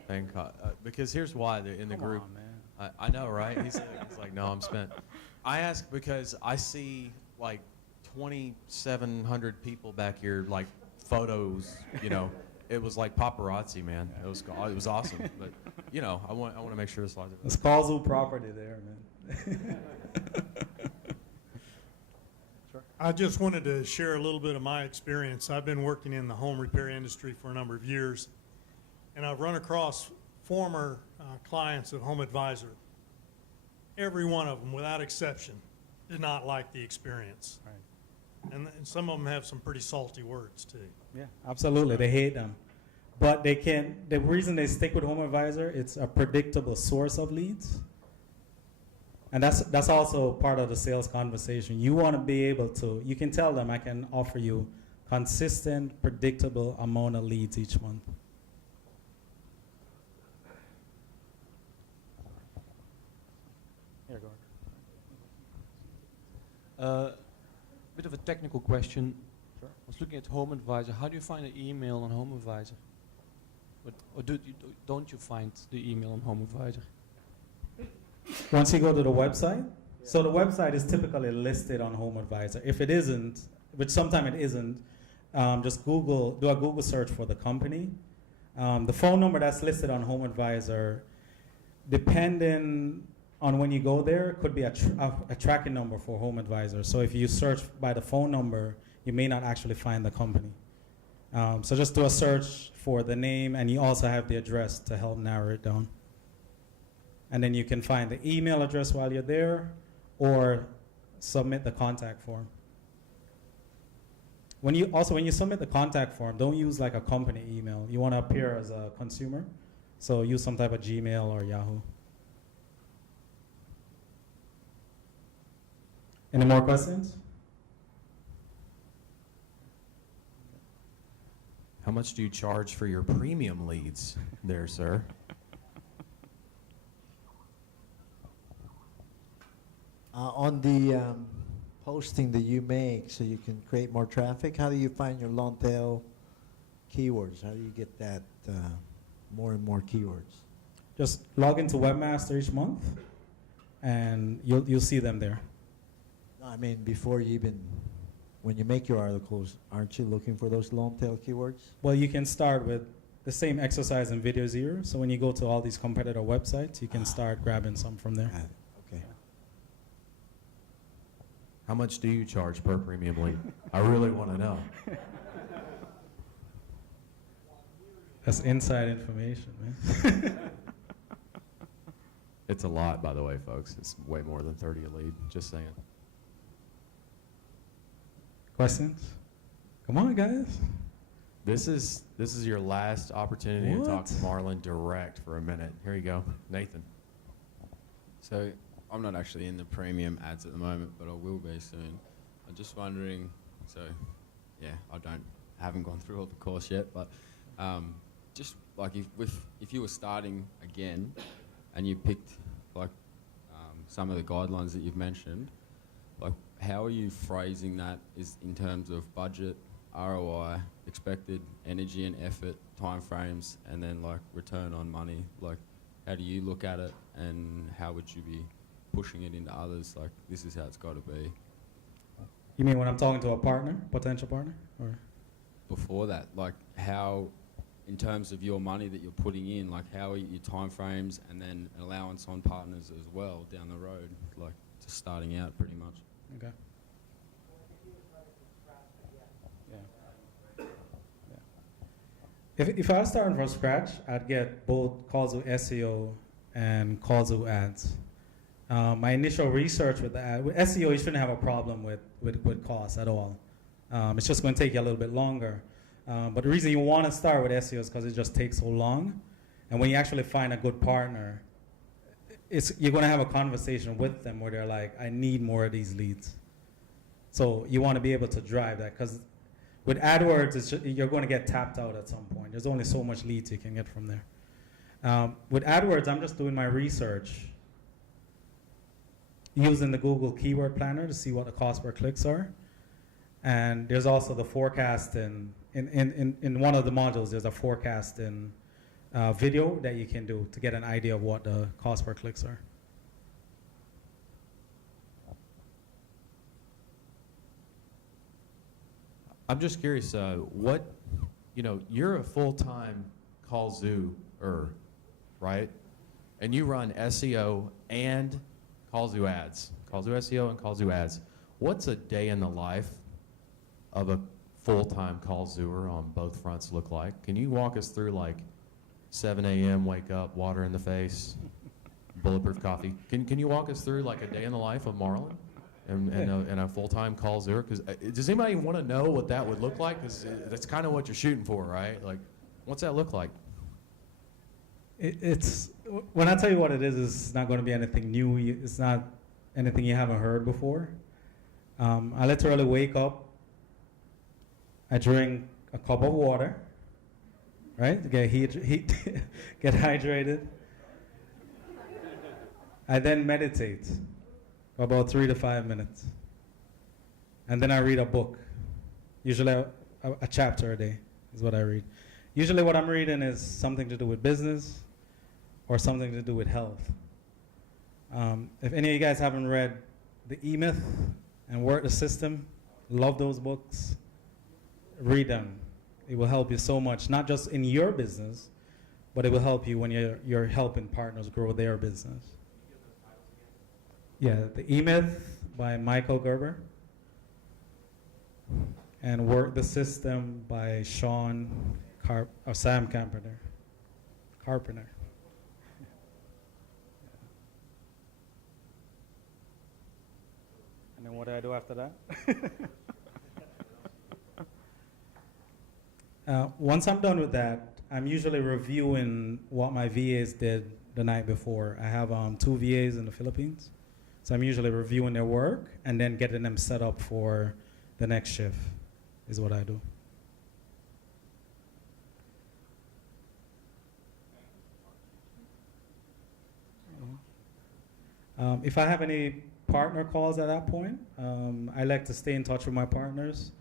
thing? Because here's why in the group. On, man. I know, right? He's like, no, I'm spent. I ask because I see like 2,700 people back here, like photos. You know, it was like paparazzi, man. It was awesome. But you know, I want to make sure the slides are. It's Call Zoo property there, man. I just wanted to share a little bit of my experience. I've been working in the home repair industry for a number of years, and I've run across former clients of Home Advisor. Every one of them, without exception, did not like the experience. Right. And some of them have some pretty salty words, too. Yeah, absolutely. They hate them. But they can. The reason they stick with Home Advisor, it's a predictable source of leads. And that's also part of the sales conversation. You want to be able to, you can tell them, I can offer you consistent, predictable amount of leads each month. Here, go. Bit of a technical question. Sure. I was looking at Home Advisor. How do you find an email on Home Advisor? Or don't you find the email on Home Advisor? Once you go to the website, so the website is typically listed on Home Advisor. If it isn't, which sometimes it isn't, just do a Google search for the company. The phone number that's listed on Home Advisor, depending on when you go there, could be a tracking number for Home Advisor. So if you search by the phone number, you may not actually find the company. So just do a search for the name, and you also have the address to help narrow it down. And then you can find the email address while you're there, or submit the contact form. When you submit the contact form, don't use like a company email. You want to appear as a consumer, so use some type of Gmail or Yahoo. Any more questions? How much do you charge for your premium leads there, sir? On the posting that you make so you can create more traffic, how do you find your long tail keywords? How do you get that more and more keywords? Just log into Webmaster each month, and you'll see them there. No, I mean, before you even, when you make your articles, aren't you looking for those long tail keywords? Well, you can start with the same exercise in Video Zero. So when you go to all these competitor websites, you can start grabbing some from there. Got it. Okay. How much do you charge per premium lead? I really want to know. That's inside information, man. It's a lot, by the way, folks. It's way more than 30 a lead, just saying. Questions? Come on, guys. This is your last opportunity to talk to What? MARL0N direct for a minute. Here you go, Nathan. So I'm not actually in the premium ads at the moment, but I will be soon. I'm just wondering, so yeah, haven't gone through all the course yet, but just like if you were starting again and you picked like some of the guidelines that you've mentioned, like how are you phrasing that is in terms of budget, ROI, expected energy and effort, timeframes, and then like return on money? Like how do you look at it, and how would you be pushing it into others? Like this is how it's got to be. You mean when I'm talking to a partner, potential partner? Or? Before that, like how, in terms of your money that you're putting in, like how are your timeframes, and then allowance on partners as well down the road, like just starting out pretty much. Okay. If I was starting from scratch, I'd get both calls with SEO and calls with ads. My initial research with SEO, you shouldn't have a problem with costs at all. It's just going to take you a little bit longer. But the reason you want to start with SEO is because it just takes so long. And when you actually find a good partner, you're going to have a conversation with them where they're like, I need more of these leads. So you want to be able to drive that, because with AdWords, you're going to get tapped out at some point. There's only so much leads you can get from there. With AdWords, I'm just doing my research using the Google Keyword Planner to see what the cost per clicks are. And there's also the forecasting. In one of the modules, there's a forecasting video that you can do to get an idea of what the cost per clicks are. I'm just curious, you're a full-time call zoo-er, right? And you run SEO and call zoo ads, call zoo SEO and call zoo ads. What's a day in the life of a full-time call zooer on both fronts look like? Can you walk us through like 7 a.m., wake up, water in the face, bulletproof coffee? Can you walk us through like a day in the life of MARL0N? And a full-time call zooer? Because does anybody want to know what that would look like? Because that's kind of what you're shooting for, right? Like, what's that look like? It's when I tell you what it is, it's not going to be anything new. It's not anything you haven't heard before. I literally wake up, I drink a cup of water, right? To get get hydrated. I then meditate for about 3 to 5 minutes. And then I read a book. Usually a chapter a day is what I read. Usually what I'm reading is something to do with business or something to do with health. If any of you guys haven't read The E-Myth and Work the System, love those books, read them. It will help you so much, not just in your business, but it will help you when you're helping partners grow their business. Yeah, The E-Myth by Michael Gerber, and Work the System by Sam Carpenter. And then what do I do after that? Once I'm done with that, I'm usually reviewing what my VAs did the night before. I have 2 VAs in the Philippines. So I'm usually reviewing their work and then getting them set up for the next shift is what I do. If I have any partner calls at that point, I like to stay in touch with my partners.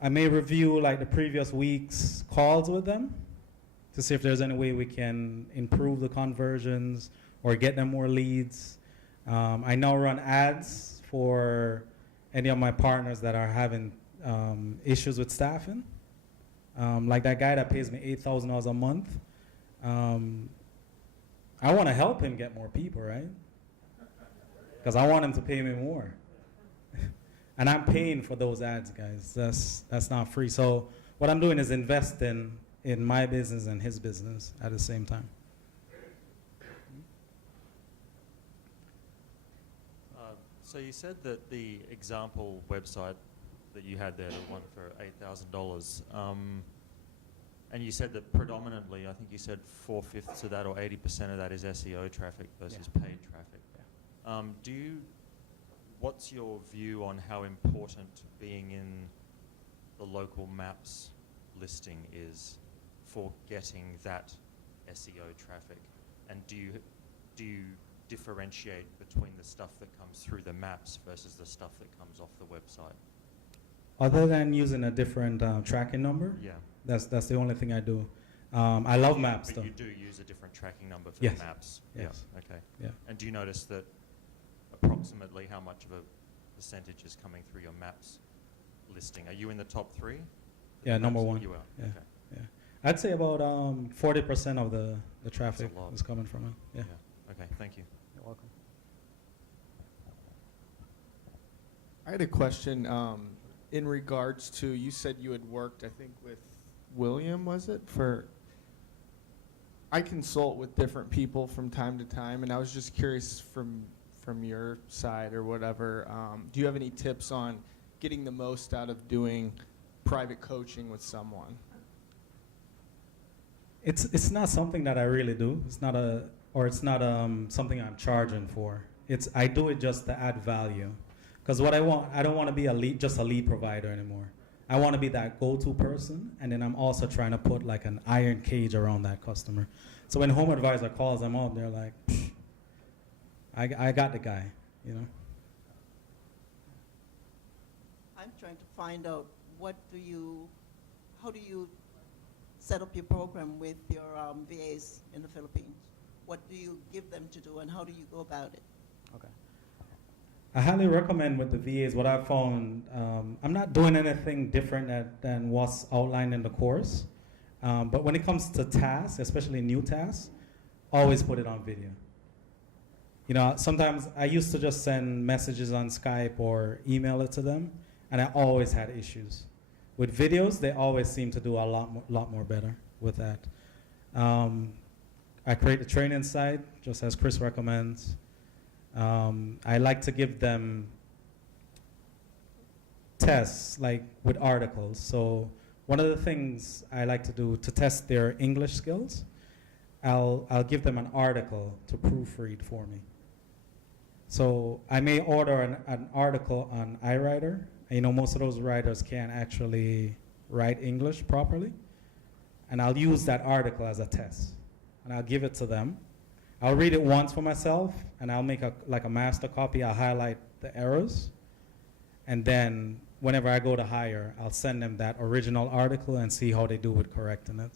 I may review like the previous week's calls with them to see if there's any way we can improve the conversions or get them more leads. I now run ads for any of my partners that are having issues with staffing. Like that guy that pays me $8,000 a month. I want to help him get more people, right? Because I want him to pay me more. And I'm paying for those ads, guys. That's not free. So what I'm doing is investing in my business and his business at the same time. So you said that the example website that you had there, the one for $8,000, and you said that predominantly, I think you said 4/5 of that or 80% of that is SEO traffic versus paid traffic. Yeah. What's your view on how important being in the local maps listing is for getting that SEO traffic? And do you differentiate between the stuff that comes through the maps versus the stuff that comes off the website? Other than using a different tracking number, Yeah. that's the only thing I do. I love maps, But though. you do use a different tracking number for Yes. the maps? Yes. Yeah, okay. Yeah. And do you notice that approximately how much of a percentage is coming through your maps listing? Are you in the top 3? Yeah, number Maps? 1. You are, Yeah. okay. Yeah. I'd say about 40% of the traffic lot. is coming from it. Yeah. Okay, thank you. You're welcome. I had a question in regards to, you said you had worked, I think, with William, was it? I consult with different people from time to time, and I was just curious from your side or whatever, do you have any tips on getting the most out of doing private coaching with someone? It's not something that I really do. It's not something I'm charging for. I do it just to add value. Because what I don't want to be just a lead provider anymore. I want to be that go-to person, and then I'm also trying to put like an iron cage around that customer. So when Home Advisor calls them up, they're like, I got the guy, you know. I'm trying to find out how do you set up your program with your VAs in the Philippines? What do you give them to do, and how do you go about it? Okay. I highly recommend with the VAs, what I found, I'm not doing anything different than what's outlined in the course. But when it comes to tasks, especially new tasks, always put it on video. You know, sometimes I used to just send messages on Skype or email it to them, and I always had issues. With videos, they always seem to do a lot more better with that. I create the training site, just as Chris recommends. I like to give them tests, like with articles. So one of the things I like to do to test their English skills, I'll give them an article to proofread for me. So I may order an article on iWriter. You know, most of those writers can't actually write English properly. And I'll use that article as a test. And I'll give it to them. I'll read it once for myself, and I'll make a master copy. I'll highlight the errors. And then whenever I go to hire, I'll send them that original article and see how they do with correcting it.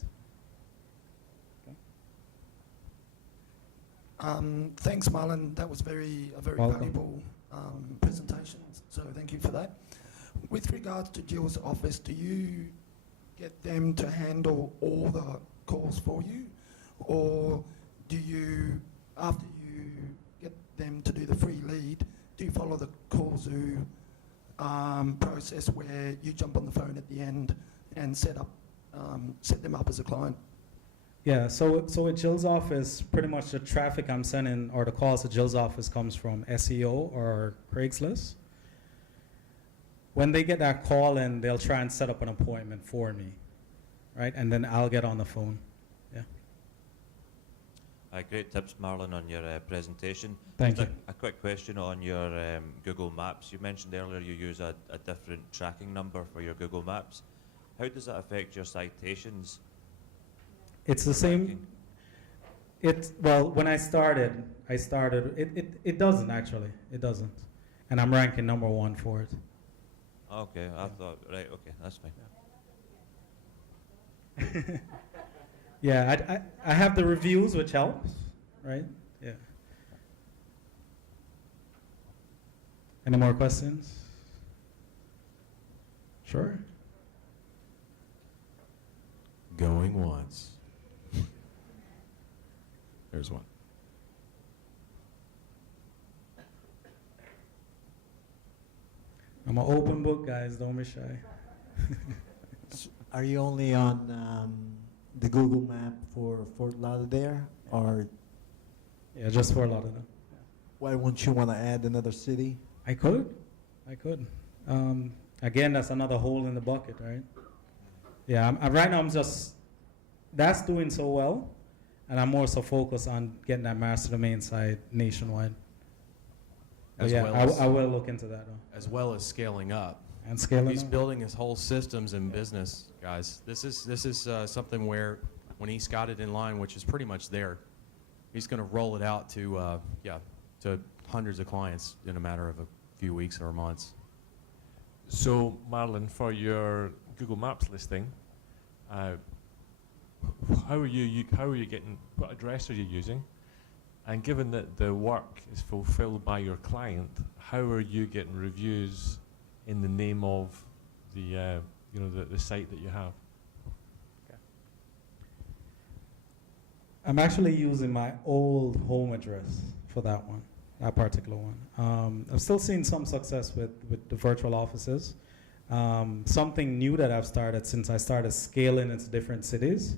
Thanks, MARL0N. That was a very Welcome. valuable presentation, so thank you for that. With regards to Jill's office, do you get them to handle all the calls for you, or do you, after you get them to do the free lead, do you follow the call zoo process where you jump on the phone at the end and set them up as a client? Yeah, so at Jill's office, pretty much the traffic I'm sending or the calls to Jill's office comes from SEO or Craigslist. When they get that call in, they'll try and set up an appointment for me, right? And then I'll get on the phone. Yeah. Great tips, MARL0N, on your presentation. Thank Just you. a quick question on your Google Maps. You mentioned earlier you use a different tracking number for your Google Maps. How does that affect your citations? It's the same. Well, when I started, it doesn't actually. It doesn't. And I'm ranking #1 for it. Okay, I thought, right, okay, that's fine. Yeah, I have the reviews, which helps, right? Yeah. Any more questions? Sure. Going once. There's one. I'm an open book, guys. Don't be shy. Are you only on the Google map for Fort Lauderdale, or Yeah, just for a lot of them. why won't you want to add another city? I could. Again, that's another hole in the bucket, right? Yeah, right now I'm just, that's doing so well, and I'm more so focused on getting that master domain site nationwide. But As yeah, well as- I will look into that though. As well as scaling up. And scaling He's up. building his whole systems and business, guys. This is something where when he's got it in line, which is pretty much there, he's going to roll it out to to hundreds of clients in a matter of a few weeks or months. So, MARL0N, for your Google Maps listing, how are you getting, what address are you using? And given that the work is fulfilled by your client, how are you getting reviews in the name of the the site that you have? I'm actually using my old home address for that one, that particular one. I'm still seeing some success with the virtual offices. Something new that I've started since I started scaling into different cities.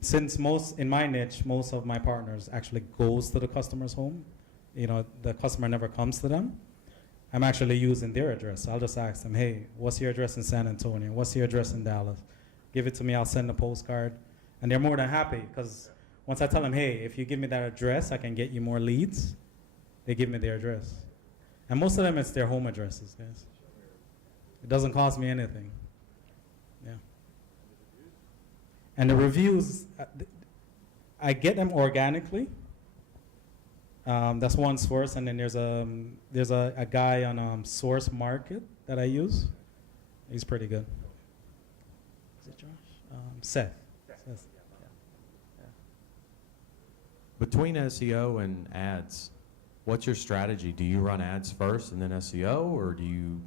Since in my niche, most of my partners actually goes to the customer's home. The customer never comes to them. I'm actually using their address. I'll just ask them, hey, what's your address in San Antonio? What's your address in Dallas? Give it to me, I'll send a postcard. And they're more than happy, because once I tell them, hey, if you give me that address, I can get you more leads, they give me their address. And most of them, it's their home addresses, guys. It doesn't cost me anything. Yeah. And the reviews, I get them organically. That's one source, and then there's a guy on Source Market that I use. He's pretty good. Is it Josh? Seth. Between SEO and ads, what's your strategy? Do you run ads first and then SEO, or do you,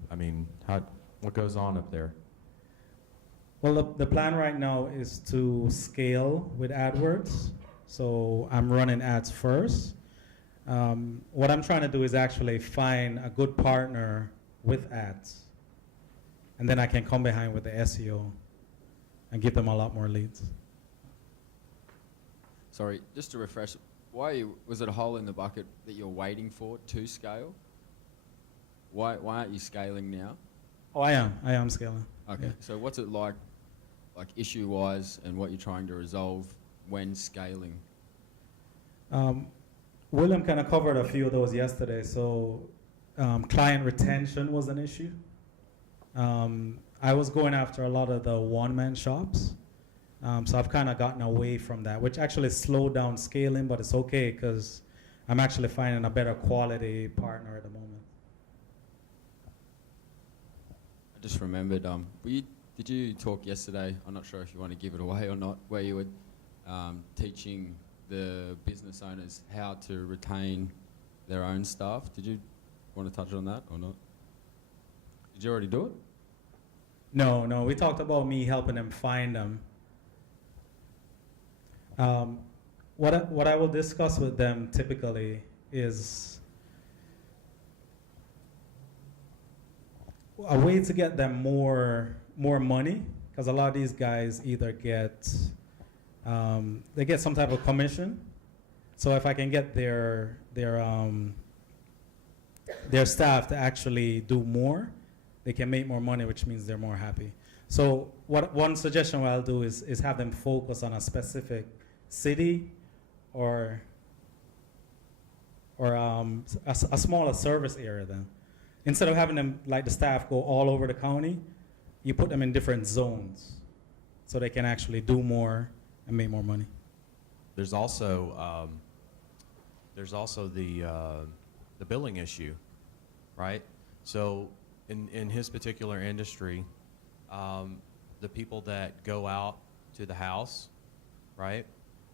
what goes on up there? Well, the plan right now is to scale with AdWords. So I'm running ads first. What I'm trying to do is actually find a good partner with ads. And then I can come behind with the SEO and give them a lot more leads. Sorry, just to refresh, was it a hole in the bucket that you're waiting for to scale? Why aren't you scaling now? Oh, I am scaling. Okay, Yeah. so what's it like issue-wise, and what you're trying to resolve when scaling? William kind of covered a few of those yesterday. So client retention was an issue. I was going after a lot of the one-man shops. So I've kind of gotten away from that, which actually slowed down scaling, but it's okay because I'm actually finding a better quality partner at the moment. I just remembered, did you talk yesterday, I'm not sure if you want to give it away or not, where you were teaching the business owners how to retain their own staff? Did you want to touch on that or not? Did you already do it? No, we talked about me helping them find them. What I will discuss with them typically is a way to get them more money, because a lot of these guys either get they get some type of commission. So if I can get their staff to actually do more, they can make more money, which means they're more happy. So one suggestion what I'll do is have them focus on a specific city or a smaller service area then. Instead of having them, like the staff, go all over the county, you put them in different zones so they can actually do more and make more money. There's also the billing issue, right? So in his particular industry, the people that go out to the house, right,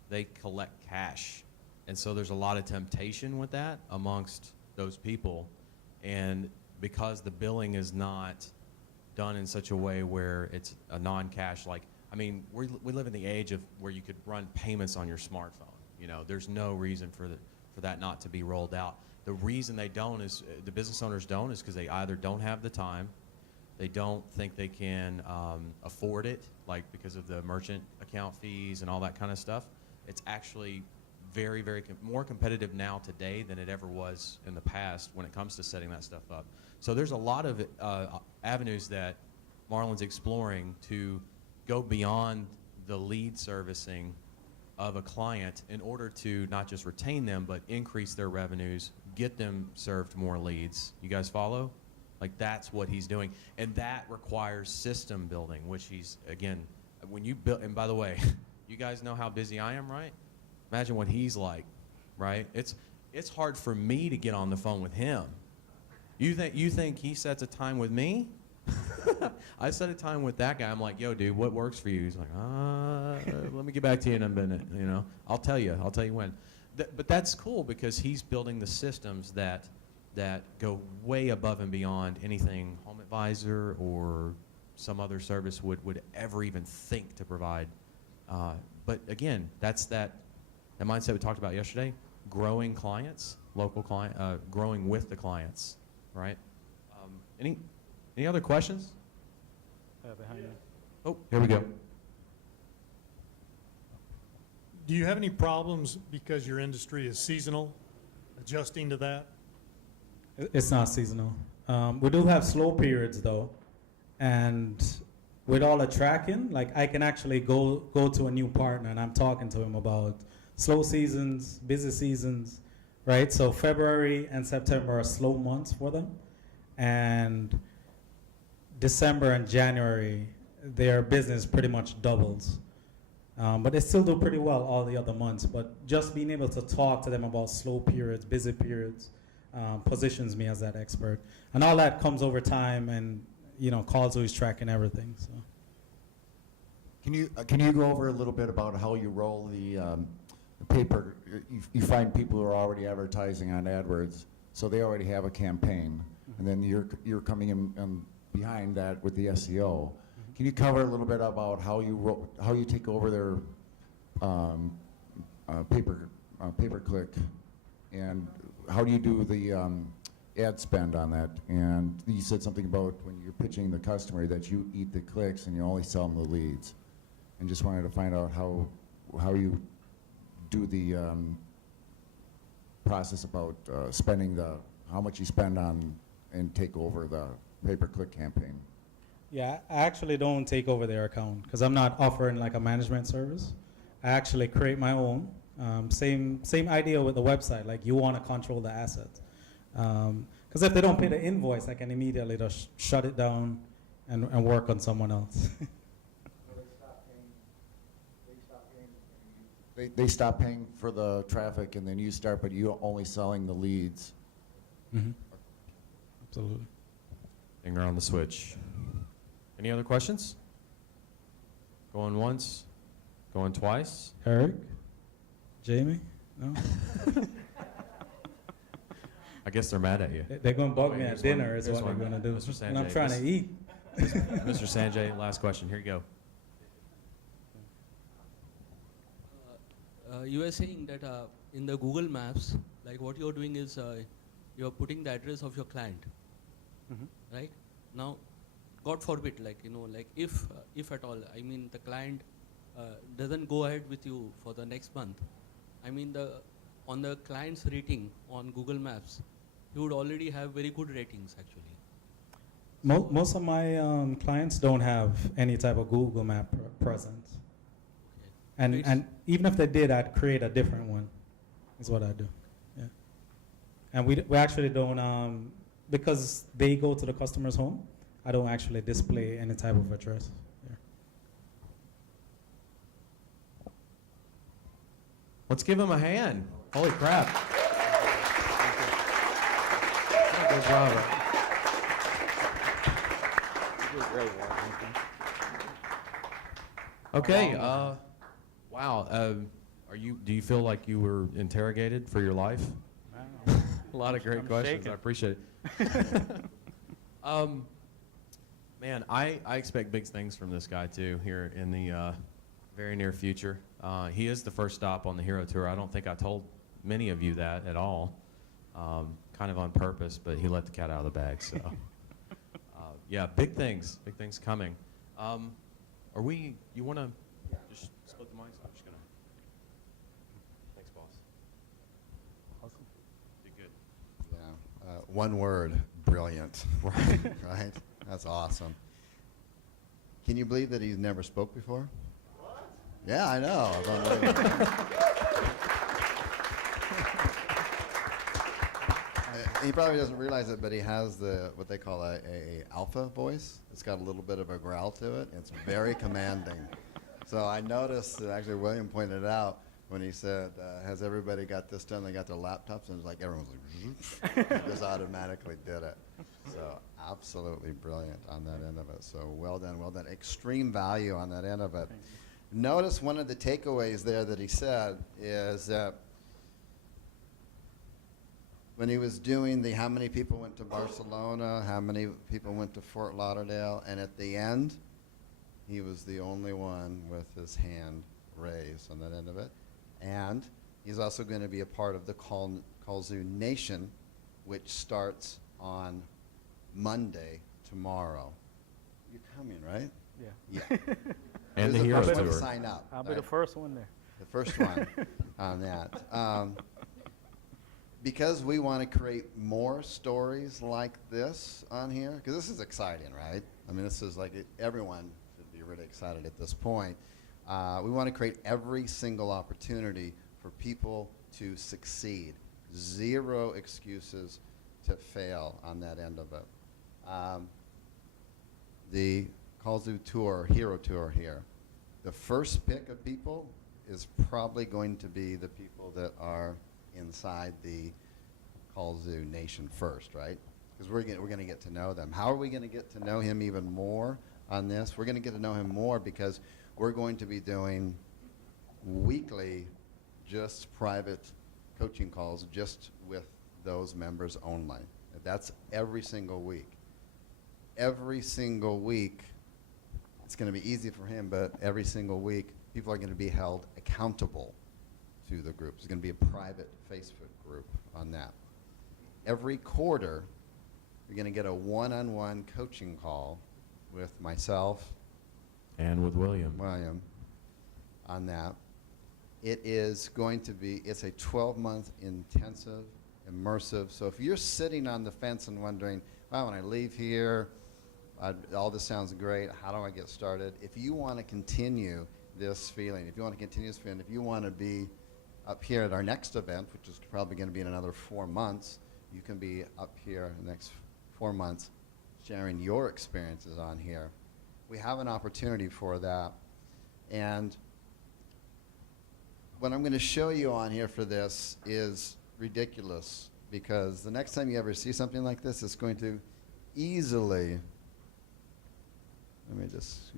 they collect cash. And so there's a lot of temptation with that amongst those people. And because the billing is not done in such a way where it's a non-cash, like, I mean, we live in the age of where you could run payments on your smartphone. You know, there's no reason for that not to be rolled out. The reason they don't is, the business owners don't, is because they either don't have the time, they don't think they can afford it, like because of the merchant account fees and all that kind of stuff. It's actually very, very more competitive now today than it ever was in the past when it comes to setting that stuff up. So there's a lot of avenues that MARL0N's exploring to go beyond the lead servicing of a client in order to not just retain them, but increase their revenues, get them served more leads. You guys follow? Like, that's what he's doing. And that requires system building, which he's, again, when you build, and by the way, you guys know how busy I am, right? Imagine what he's like, right? It's hard for me to get on the phone with him. You think he sets a time with me? I set a time with that guy. I'm like, yo, dude, what works for you? He's like, let me get back to you in a minute. You know, I'll tell you when. But that's cool because he's building the systems that go way above and beyond anything Home Advisor or some other service would ever even think to provide. But again, that's that mindset we talked about yesterday. Growing clients, local client, growing with the clients, right? Any other questions? Behind you. Oh, here we go. Do you have any problems because your industry is seasonal, adjusting to that? It's not seasonal. We do have slow periods though, and with all the tracking, like I can actually go to a new partner and I'm talking to him about slow seasons, busy seasons, right? So February and September are slow months for them, and December and January, their business pretty much doubles. But they still do pretty well all the other months. But just being able to talk to them about slow periods, busy periods, positions me as that expert. And all that comes over time, and calls who's tracking everything. So. Can you go over a little bit about how you roll the paper? You find people who are already advertising on AdWords, so they already have a campaign, and then you're coming in behind that with the SEO. Can you cover a little bit about how you take over their pay-per-click, and how do you do the ad spend on that? And you said something about when you're pitching the customer that you eat the clicks and you only sell them the leads. And just wanted to find out how you do the process about spending how much you spend on and take over the pay-per-click campaign. Yeah, I actually don't take over their account because I'm not offering like a management service. I actually create my own. Same idea with the website. Like, you want to control the assets. Because if they don't pay the invoice, I can immediately just shut it down and work on someone else. They stop paying for the traffic, and then you start, but you're only selling the leads. Mm-hmm. Absolutely. Finger on the switch. Any other questions? Going once? Going twice? Eric? Jamie? No? I guess they're mad at you. They're going to bug me at dinner is what they're going to do. Mr. Sanjay, And I'm trying to eat. Mr. Sanjay, last question. Here you go. You were saying that in the Google Maps, like what you're doing is you're putting the address of your client, right? Now, God forbid, like if at all, I mean the client doesn't go ahead with you for the next month. I mean on the client's rating on Google Maps, you would already have very good ratings actually. Most of my clients don't have any type of Google Map presence. Okay. And even if they did, I'd create a different one, is what I do. Yeah. And we actually don't, because they go to the customer's home, I don't actually display any type of address. Yeah. Let's give him a hand. Holy crap. Good job. You're great, Washington. Okay. Wow. Do you feel like you were interrogated for your life? Wow. A lot of great I'm questions. shaking. I appreciate it. Man, I expect big things from this guy too here in the very near future. He is the first stop on the Hero Tour. I don't think I told many of you that at all, kind of on purpose, but he let the cat out of the bag. So, yeah, big things coming. You want to just split the mics? I'm just going to. Thanks, boss. Awesome. Did good. Yeah. One word, brilliant. Right. Right? That's awesome. Can you believe that he's never spoke before? What? Yeah, I know. It's unbelievable. He probably doesn't realize it, but he has what they call a alpha voice. It's got a little bit of a growl to it. It's very commanding. So I noticed that actually William pointed out when he said, has everybody got this done? They got their laptops, and it's like everyone's like, just automatically did it. So absolutely brilliant on that end of it. So well done, well done. Extreme value on that end of it. Notice one of the takeaways there that he said is that when he was doing the how many people went to Barcelona, how many people went to Fort Lauderdale, and at the end, he was the only one with his hand raised on that end of it. And he's also going to be a part of the Call-Zoo Nation, which starts on Monday, tomorrow. You're coming, right? Yeah. Yeah. And the Here's Hero first one Tour. to sign up. I'll be right? the first one there. The first one on that. Because we want to create more stories like this on here, because this is exciting, right? I mean, this is like everyone should be really excited at this point. We want to create every single opportunity for people to succeed. Zero excuses to fail on that end of it. The Call-Zoo Tour, Hero Tour here, the first pick of people is probably going to be the people that are inside the Call-Zoo Nation first, right? Because we're going to get to know them. How are we going to get to know him even more on this? We're going to get to know him more because we're going to be doing weekly just private coaching calls just with those members only. That's every single week. Every single week, it's going to be easy for him, but every single week, people are going to be held accountable to the group. It's going to be a private Facebook group on that. Every quarter, you're going to get a one-on-one coaching call with myself and with William on that. It is going to be, it's a 12-month intensive, immersive. So if you're sitting on the fence and wondering, wow, when I leave here, all this sounds great, how do I get started? If you want to continue this feeling, if you want to be up here at our next event, which is probably going to be in another 4 months, you can be up here in the next 4 months sharing your experiences on here. We have an opportunity for that. And what I'm going to show you on here for this is ridiculous, because the next time you ever see something like this, it's going to easily, let me just,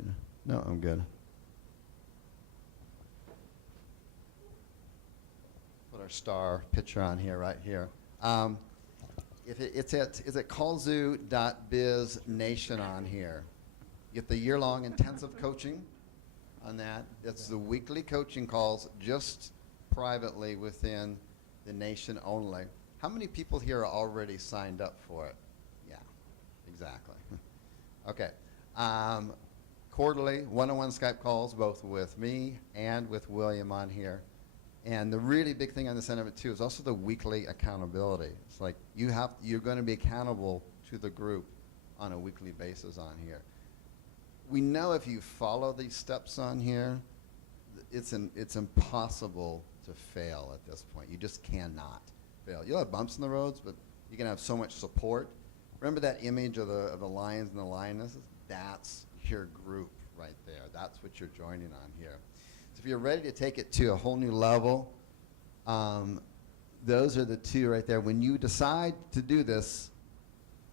no, I'm good. Put our star picture on here, right here. It's at callzoo.biz nation on here. You get the year-long intensive coaching on that. It's the weekly coaching calls just privately within the nation only. How many people here are already signed up for it? Yeah, exactly. Okay. Quarterly, one-on-one Skype calls, both with me and with William on here. And the really big thing on this end of it too is also the weekly accountability. It's like you're going to be accountable to the group on a weekly basis on here. We know if you follow these steps on here, it's impossible to fail at this point. You just cannot fail. You'll have bumps in the roads, but you can have so much support. Remember that image of the lions and the lionesses? That's your group right there. That's what you're joining on here. So if you're ready to take it to a whole new level, those are the two right there. When you decide to do this,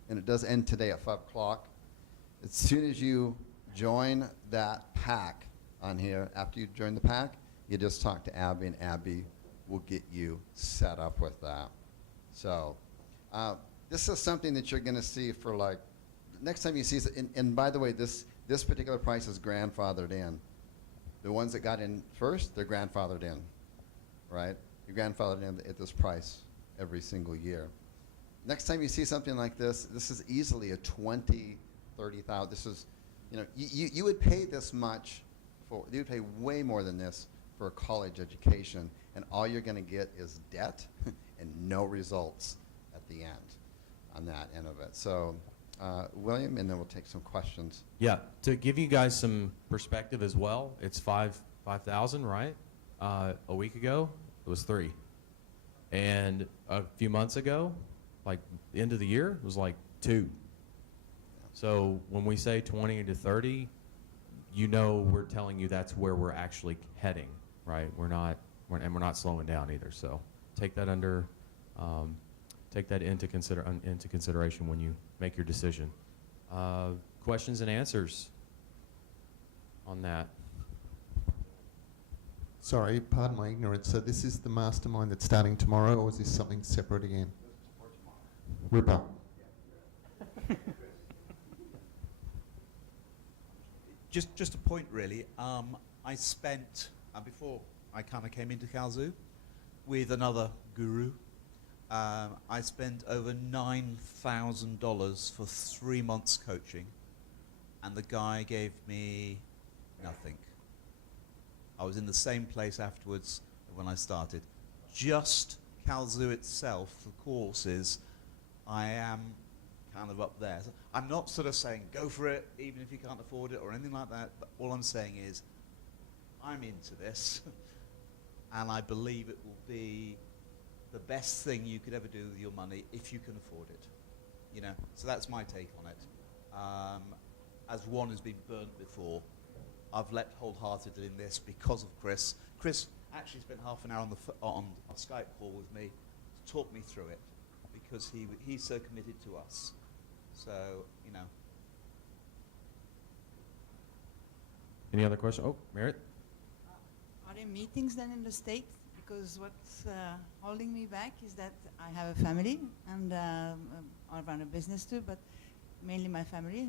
and it does end today at 5 o'clock, As soon as you join that pack on here, after you join the pack, you just talk to Abby, and Abby will get you set up with that. So this is something that you're going to see for like, next time you see, and by the way, this particular price is grandfathered in. The ones that got in first, they're grandfathered in, right? You're grandfathered in at this price every single year. Next time you see something like this is easily a 20, 30,000. This is, you know, you would pay this much for, you would pay way more than this for a college education, and all you're going to get is debt and no results at the end on that end of it. So, William, and then we'll take some questions. Yeah, to give you guys some perspective as well, it's 5,000, right? A week ago, it was 3. And a few months ago, like the end of the year, it was like 2. So when we say 20 to 30, you know we're telling you that's where we're actually heading, right? We're not slowing down either. So take that into consideration when you make your decision. Questions and answers on that? Sorry, pardon my ignorance. So this is the mastermind that's starting tomorrow, or is this something separate again? Ripper. Just a point, really. I spent, before I kind of came into Kalzu, with another guru. I spent over $9,000 for 3 months coaching, and the guy gave me nothing. I was in the same place afterwards when I started. Just Kalzu itself, the courses, I am kind of up there. So I'm not sort of saying go for it, even if you can't afford it or anything like that, but all I'm saying is I'm into this, and I believe it will be the best thing you could ever do with your money if you can afford it. You know, so that's my take on it. As one who's been burnt before, I've leapt wholeheartedly in this because of Chris. Chris actually spent half an hour on a Skype call with me to talk me through it because he's so committed to us. So, you know. Any other questions? Oh, Merritt? Are there meetings then in the States? Because what's holding me back is that I have a family and I run a business too, but mainly my family.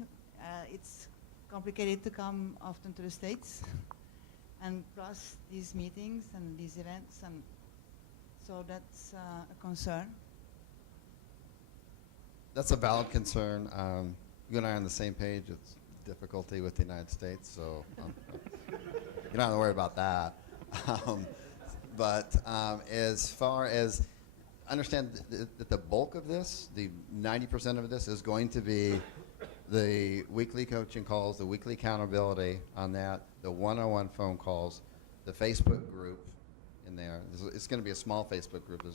It's complicated to come often to the States, and plus these meetings and these events, and so that's a concern. That's a valid concern. You and I are on the same page. It's difficulty with the United States, so you don't have to worry about that. But as far as understand that the bulk of this, the 90% of this is going to be the weekly coaching calls, the weekly accountability on that, the one-on-one phone calls, the Facebook group in there. It's going to be a small Facebook group.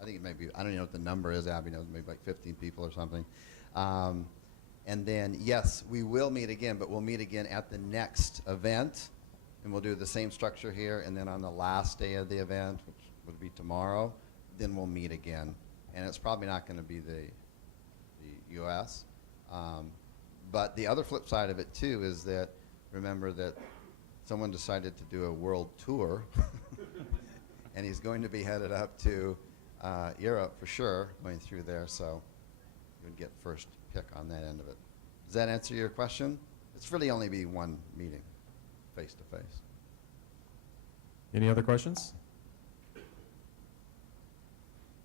I think it may be, I don't even know what the number is, Abby knows, maybe like 15 people or something. And then, yes, we will meet again, but we'll meet again at the next event, and we'll do the same structure here, and then on the last day of the event, which would be tomorrow, then we'll meet again. And it's probably not going to be the U.S., but the other flip side of it, too, is that, remember that someone decided to do a world tour, and he's going to be headed up to Europe for sure, going through there, so you would get first pick on that end of it. Does that answer your question? It's really only be one meeting, face to face. Any other questions?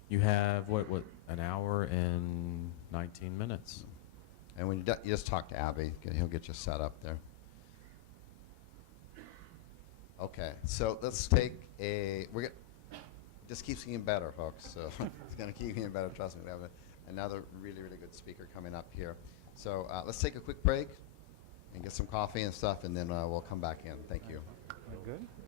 You have, what, an hour and 19 minutes. And when you just talk to Abby, he'll get you set up there. Okay, so let's take just keeps getting better, folks. So it's going to keep getting better. Trust me. We have another really, really good speaker coming up here. So let's take a quick break and get some coffee and stuff, and then we'll come back in. Thank you. Good.